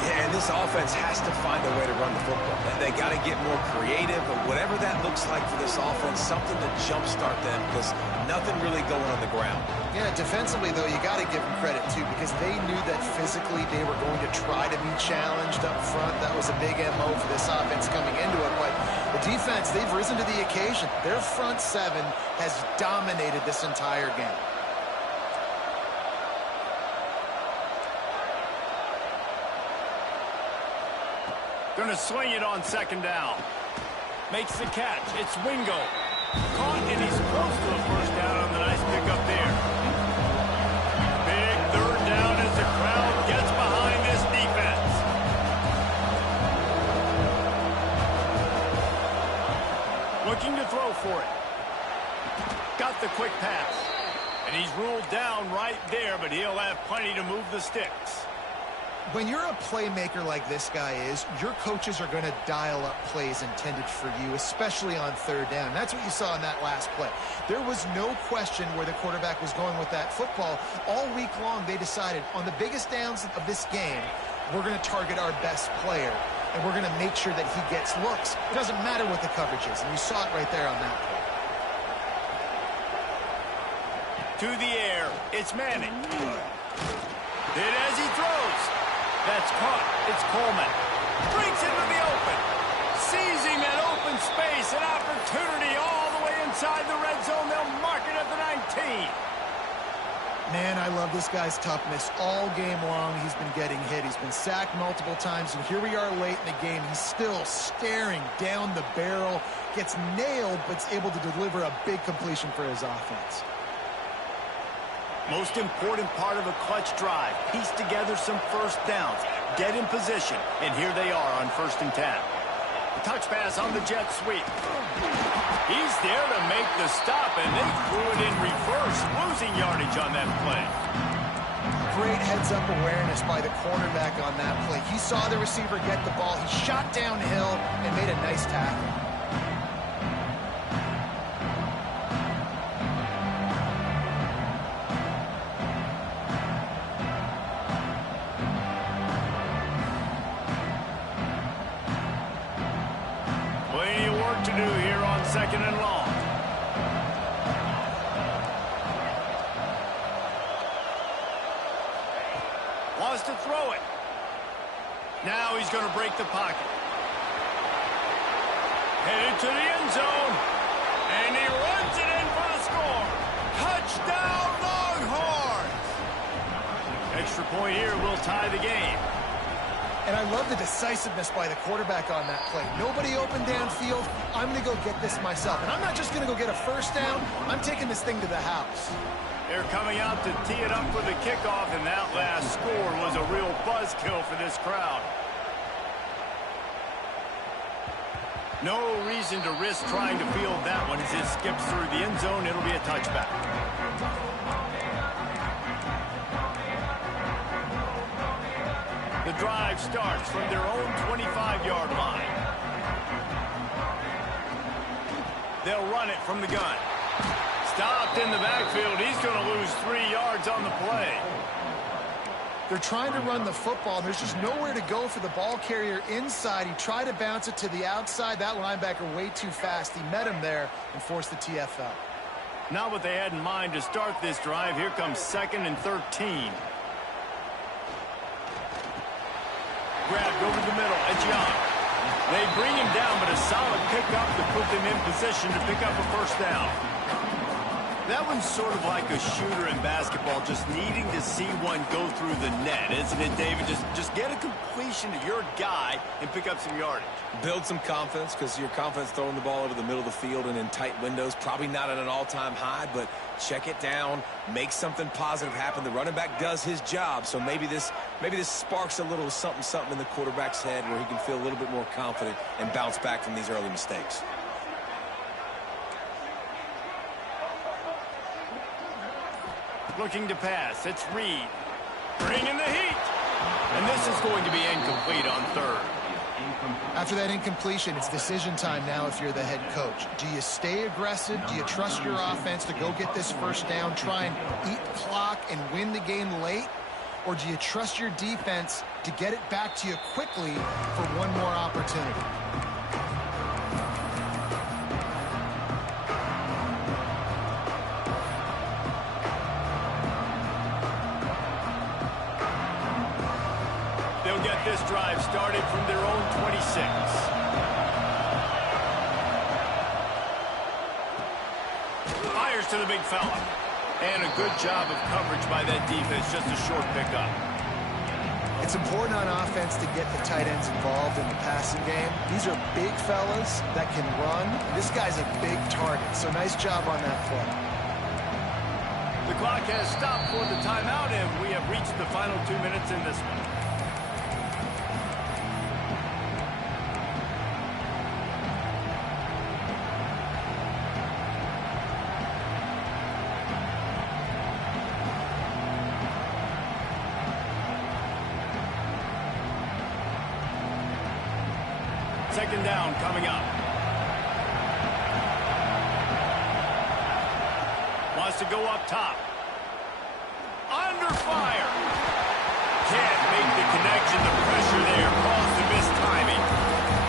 Yeah, and this offense has to find a way to run the football. They got to get more creative, but whatever that looks like for this offense, something to jumpstart them because nothing really going on the ground. Yeah, defensively, though, you got to give them credit, too, because they knew that physically they were going to try to be challenged up front. That was a big MO for this offense coming into it, but the defense, they've risen to the occasion. Their front seven has dominated this entire game. Going to swing it on second down. Makes the catch. It's Wingo. Caught, and he's close to a first down on the nice pickup there. Big third down as the crowd gets behind this defense. Looking to throw for it. Got the quick pass. And he's ruled down right there, but he'll have plenty to move the sticks. When you're a playmaker like this guy is, your coaches are going to dial up plays intended for you, especially on third down. That's what you saw in that last play. There was no question where the quarterback was going with that football. All week long, they decided on the biggest downs of this game, we're going to target our best player, and we're going to make sure that he gets looks. It doesn't matter what the coverage is, and you saw it right there on that play. To the air, it's Manning. Hit as he throws. That's caught. It's Coleman. Breaks into the open. Seizing that open space. An opportunity all the way inside the red zone. They'll mark it at the 19. Man, I love this guy's toughness. All game long, he's been getting hit. He's been sacked multiple times, and here we are late in the game. He's still staring down the barrel. Gets nailed, but is able to deliver a big completion for his offense. Most important part of a clutch drive. Piece together some first downs. Get in position. And here they are on 1st and 10. The touch pass on the jet sweep. He's there to make the stop, and they threw it in reverse, losing yardage on that play. Great heads-up awareness by the cornerback on that play. He saw the receiver get the ball. He shot downhill and made a nice tackle. To do here on 2nd and long. Wants to throw it. Now he's going to break the pocket. Headed to the end zone. And he runs it in for the score. Touchdown, Longhorns! Extra point here will tie the game. And I love the decisiveness by the quarterback on that play. Nobody open downfield. I'm going to go get this myself. And I'm not just going to go get a first down. I'm taking this thing to the house. They're coming out to tee it up for the kickoff, and that last score was a real buzzkill for this crowd. No reason to risk trying to field that one as it skips through the end zone. It'll be a touchback. The drive starts from their own 25-yard line. They'll run it from the gun. Stopped in the backfield. He's going to lose 3 yards on the play. They're trying to run the football, and there's just nowhere to go for the ball carrier inside. He tried to bounce it to the outside. That linebacker way too fast. He met him there and forced the TFL. Not what they had in mind to start this drive. Here comes 2nd and 13. grabbed over the middle. Etienne. They bring him down, but a solid pickup to put them in position to pick up a first down. That one's sort of like a shooter in basketball, just needing to see one go through the net, isn't it, David? Just get a completion to your guy and pick up some yardage. Build some confidence, because your confidence throwing the ball over the middle of the field and in tight windows, probably not at an all-time high, but check it down, make something positive happen. The running back does his job, so maybe this sparks a little something in the quarterback's head where he can feel a little bit more confident and bounce back from these early mistakes. Looking to pass. It's Reed. Bringing the heat. And this is going to be incomplete on third. After that incompletion, it's decision time now if you're the head coach. Do you stay aggressive? Do you trust your offense to go get this first down, try and eat the clock and win the game late? Or do you trust your defense to get it back to you quickly for one more opportunity? They'll get this drive started from their own 26. Fires to the big fella. And a good job of coverage by that defense, just a short pickup. It's important on offense to get the tight ends involved in the passing game. These are big fellas that can run. This guy's a big target, so nice job on that play. The clock has stopped for the timeout, and we have reached the final 2 minutes in this one. Second down coming up. Wants to go up top. Under fire. Can't make the connection. The pressure there caused the missed timing.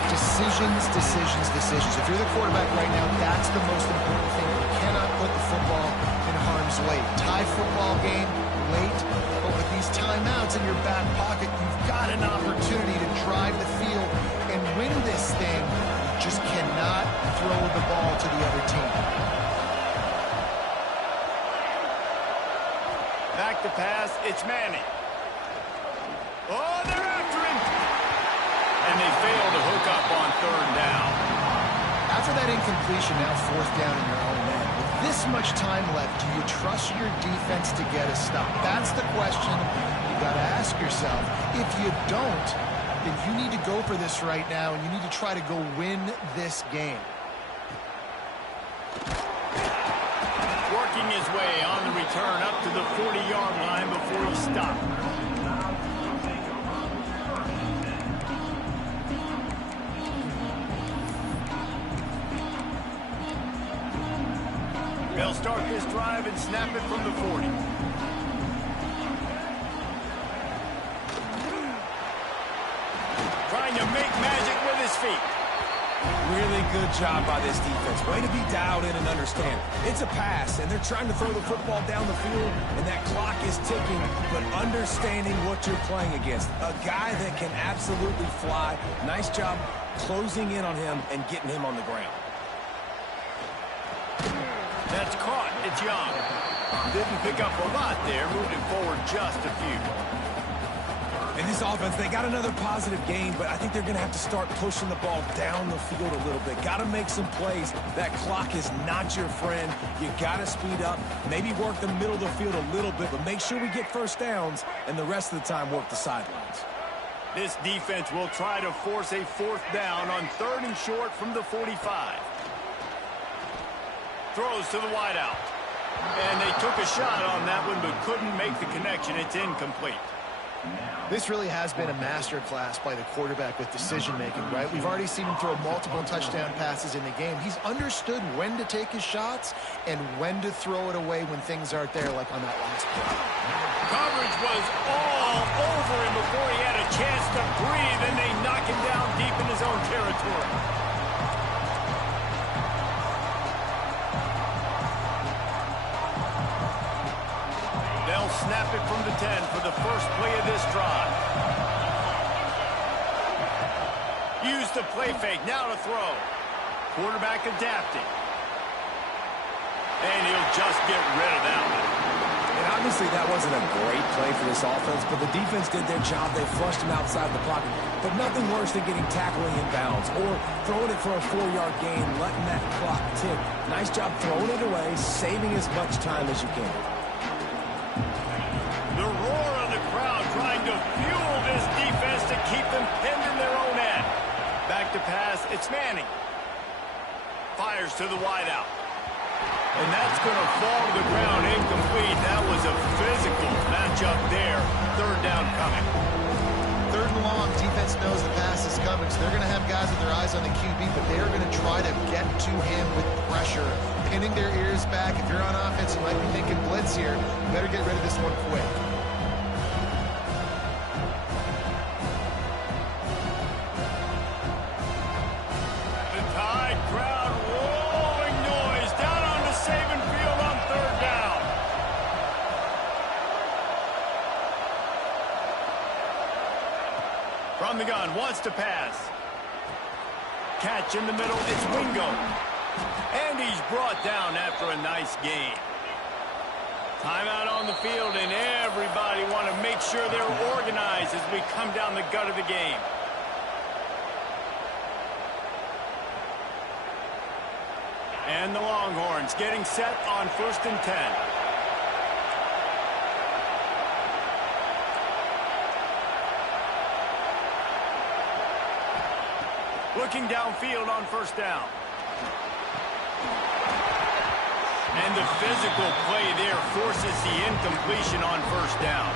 Decisions. If you're the quarterback right now, that's the most important thing. You cannot put the football in harm's way. Tie football game late, but with these timeouts in your back pocket, you've got an opportunity to drive the field and win this thing. You just cannot throw the ball to the other team. Back to pass, it's Manning. Oh, they're after him! And they fail to hook up on third down. After that incompletion, now fourth down in your own end. With this much time left, do you trust your defense to get a stop? That's the question you got to ask yourself. If you don't, then you need to go for this right now, and you need to try to go win this game. Working his way on the return up to the 40-yard line before he stopped. They'll start this drive and snap it from the 40. Trying to make magic with his feet. Really good job by this defense. Way to be dialed in and understand. It's a pass, and they're trying to throw the football down the field, and that clock is ticking, but understanding what you're playing against. A guy that can absolutely fly. Nice job closing in on him and getting him on the ground. That's caught. It's Young. Didn't pick up a lot there. Moved it forward just a few. In this offense, they got another positive game, but I think they're going to have to start pushing the ball down the field a little bit. Got to make some plays. That clock is not your friend. You got to speed up, maybe work the middle of the field a little bit, but make sure we get first downs, and the rest of the time work the sidelines. This defense will try to force a fourth down on third and short from the 45. Throws to the wideout. And they took a shot on that one, but couldn't make the connection. It's incomplete. This really has been a master class by the quarterback with decision-making, right? We've already seen him throw multiple touchdown passes in the game. He's understood when to take his shots and when to throw it away when things aren't there, like on that last play. Coverage was all over him before he had a chance to breathe, and they knock him down deep in his own territory. They'll snap it from the 10 for the first play of this drive. Use the play fake. Now to throw. Quarterback adapting. And he'll just get rid of that one. And obviously that wasn't a great play for this offense, but the defense did their job. They flushed him outside the pocket. But nothing worse than getting tackling inbounds or throwing it for a 4-yard gain, letting that clock tick. Nice job throwing it away, saving as much time as you can. The roar of the crowd trying to fuel this defense to keep them pinned in their own end. Back to pass, it's Manning. Fires to the wideout. And that's going to fall to the ground incomplete. That was a physical matchup there. Third down coming. Third and long, defense knows the pass is coming, so they're going to have guys with their eyes on the QB, but they're going to try to get to him with pressure, pinning their ears back. If you're on offense, you might be thinking blitz here. You better get rid of this one quick. The Tide crowd rolling noise down onto Saban Field on third down. From the gun, wants to pass. Catch in the middle, it's Wingo. And he's brought down after a nice gain. Timeout on the field, and everybody want to make sure they're organized as we come down the gut of the game. And the Longhorns getting set on 1st and 10. Looking downfield on 1st down. And the physical play there forces the incompletion on 1st down.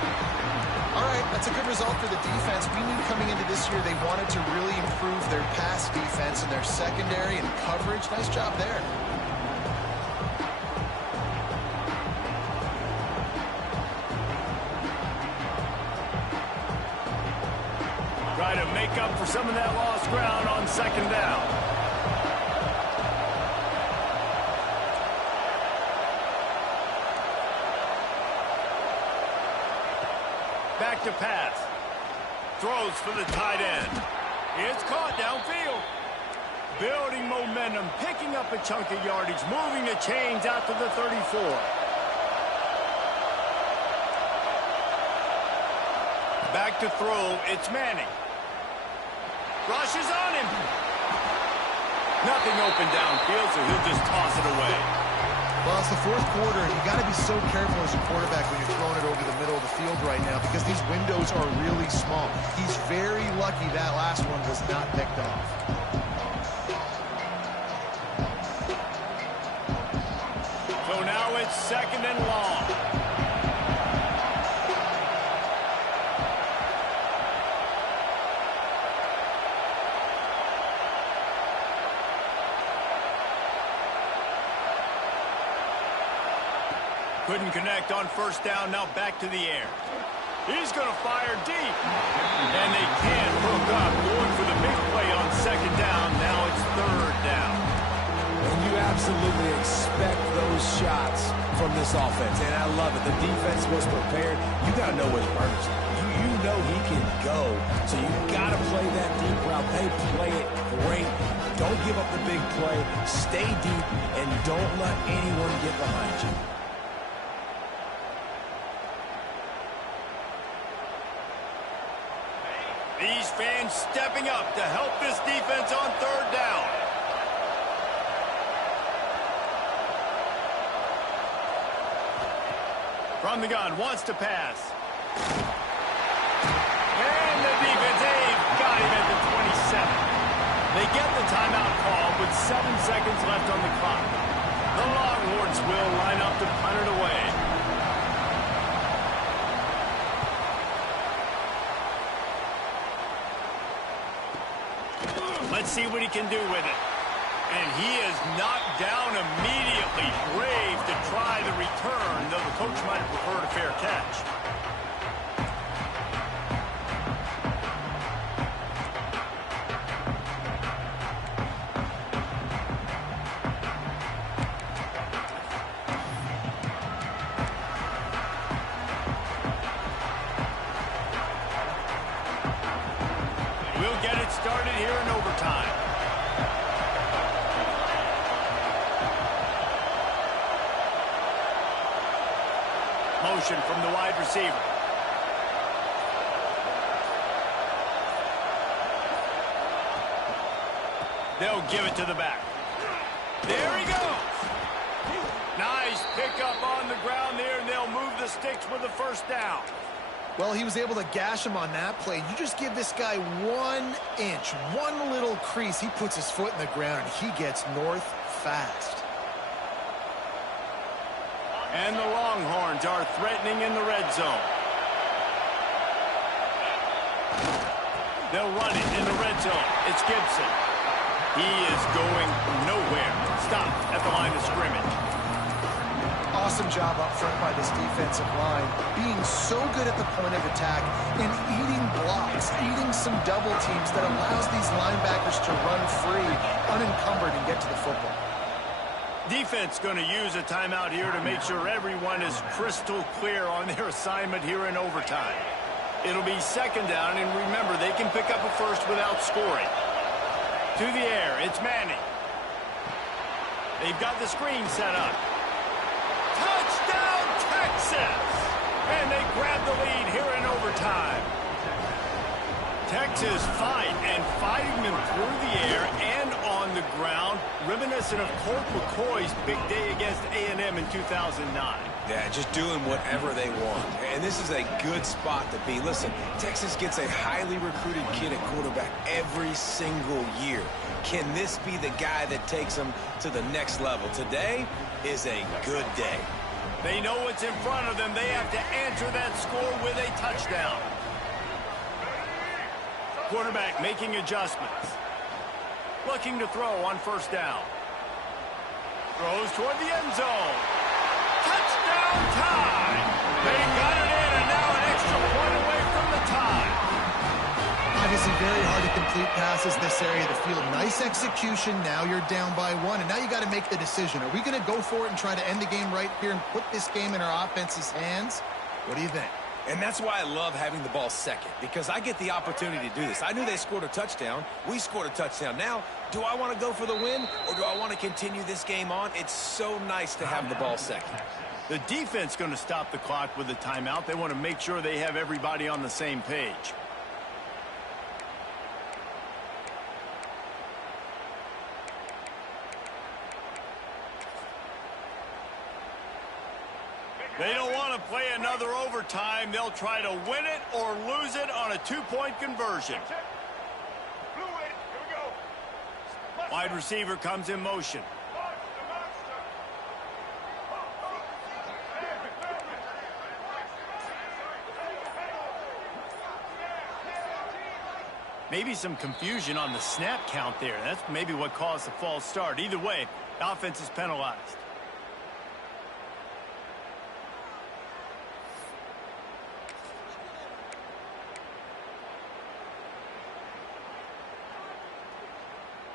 All right, that's a good result for the defense. We knew coming into this year they wanted to really improve their pass defense and their secondary and coverage. Nice job there. Try to make up for some of that lost ground on 2nd down. Back to pass. Throws for the tight end. It's caught downfield. Building momentum, picking up a chunk of yardage, moving the chains out to the 34. Back to throw, it's Manning. Rushes on him. Nothing open downfield, so he'll just toss it away. Well, it's the 4th quarter, and you got to be so careful as a quarterback when you're throwing it over the middle of the field right now because these windows are really small. He's very lucky that last one was not picked off. So now it's 2nd and long. Couldn't connect on 1st down, now back to the air. He's going to fire deep. And they can't hook up, going for the big play on 2nd down. Now it's 3rd down. And you absolutely expect those shots from this offense. And I love it. The defense was prepared. You got to know where the runners are. You know he can go. So you got to play that deep route. They play it great. Don't give up the big play. Stay deep and don't let anyone get behind you. These fans stepping up to help this defense on 3rd down. From the gun, wants to pass. And the defense, they've got him at the 27. They get the timeout call with 7 seconds left on the clock. The Longhorns will line up to punt it away. Let's see what he can do with it. And he is knocked down immediately. Brave to try the return, though the coach might have preferred a fair catch. We'll get it started here in motion from the wide receiver. They'll give it to the back. There he goes. Nice pickup on the ground there, and they'll move the sticks with the first down. Well, he was able to gash him on that play. You just give this guy 1 inch, one little crease. He puts his foot in the ground, and he gets north fast. And the Longhorns are threatening in the red zone. They'll run it in the red zone. It's Gibson. He is going nowhere. Stop at the line of scrimmage. Awesome job up front by this defensive line, being so good at the point of attack and eating blocks, eating some double teams that allows these linebackers to run free, unencumbered, and get to the football. Defense going to use a timeout here to make sure everyone is crystal clear on their assignment here in overtime. It'll be second down, and remember, they can pick up a first without scoring. To the air, it's Manning. They've got the screen set up. Touchdown, Texas! And they grab the lead here in overtime. Texas fighting them through the air and on the ground, reminiscent of Colt McCoy's big day against A&M in 2009. Yeah, just doing whatever they want. And this is a good spot to be. Listen, Texas gets a highly recruited kid at quarterback every single year. Can this be the guy that takes them to the next level? Today is a good day. They know what's in front of them. They have to answer that score with a touchdown. Quarterback making adjustments. Looking to throw on first down. Throws toward the end zone. Touchdown time! They got it in, and now an extra point away from the tie. Obviously very hard to complete passes this area of the field. Nice execution. Now you're down by 1, and now you got to make the decision. Are we going to go for it and try to end the game right here and put this game in our offense's hands? What do you think? And that's why I love having the ball second, because I get the opportunity to do this. I knew they scored a touchdown. We scored a touchdown. Now, do I want to go for the win, or do I want to continue this game on? It's so nice to have the ball second. The defense going to stop the clock with a timeout. They want to make sure they have everybody on the same page. They don't want to play another overtime. They'll try to win it or lose it on a two-point conversion. Wide receiver comes in motion. Maybe some confusion on the snap count there. That's maybe what caused the false start. Either way, the offense is penalized.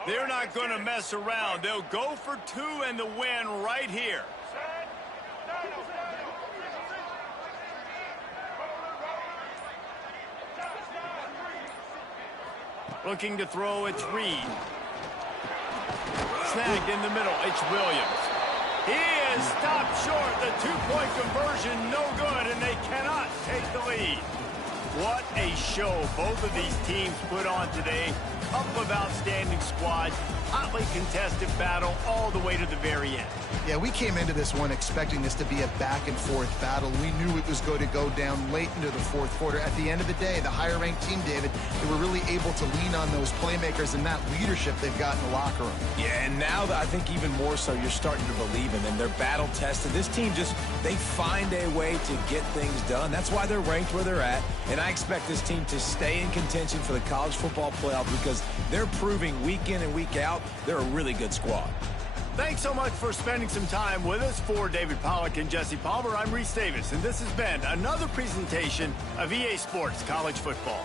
They're not going to mess around. They'll go for two and the win right here. Looking to throw, it's Reed. Snagged in the middle, it's Williams. He is stopped short. The two-point conversion, no good, and they cannot take the lead. What a show both of these teams put on today. Couple of outstanding squads, hotly contested battle all the way to the very end. Yeah, we came into this one expecting this to be a back-and-forth battle. We knew it was going to go down late into the fourth quarter. At the end of the day, the higher-ranked team, David, they were really able to lean on those playmakers and that leadership they've got in the locker room. Yeah, and now I think even more so, you're starting to believe in them. They're battle-tested. This team they find a way to get things done. That's why they're ranked where they're at, and I expect this team to stay in contention for the college football playoff because they're proving week in and week out they're a really good squad. Thanks so much for spending some time with us. For David Pollack and Jesse Palmer, I'm Reese Davis, and this has been another presentation of EA Sports College Football.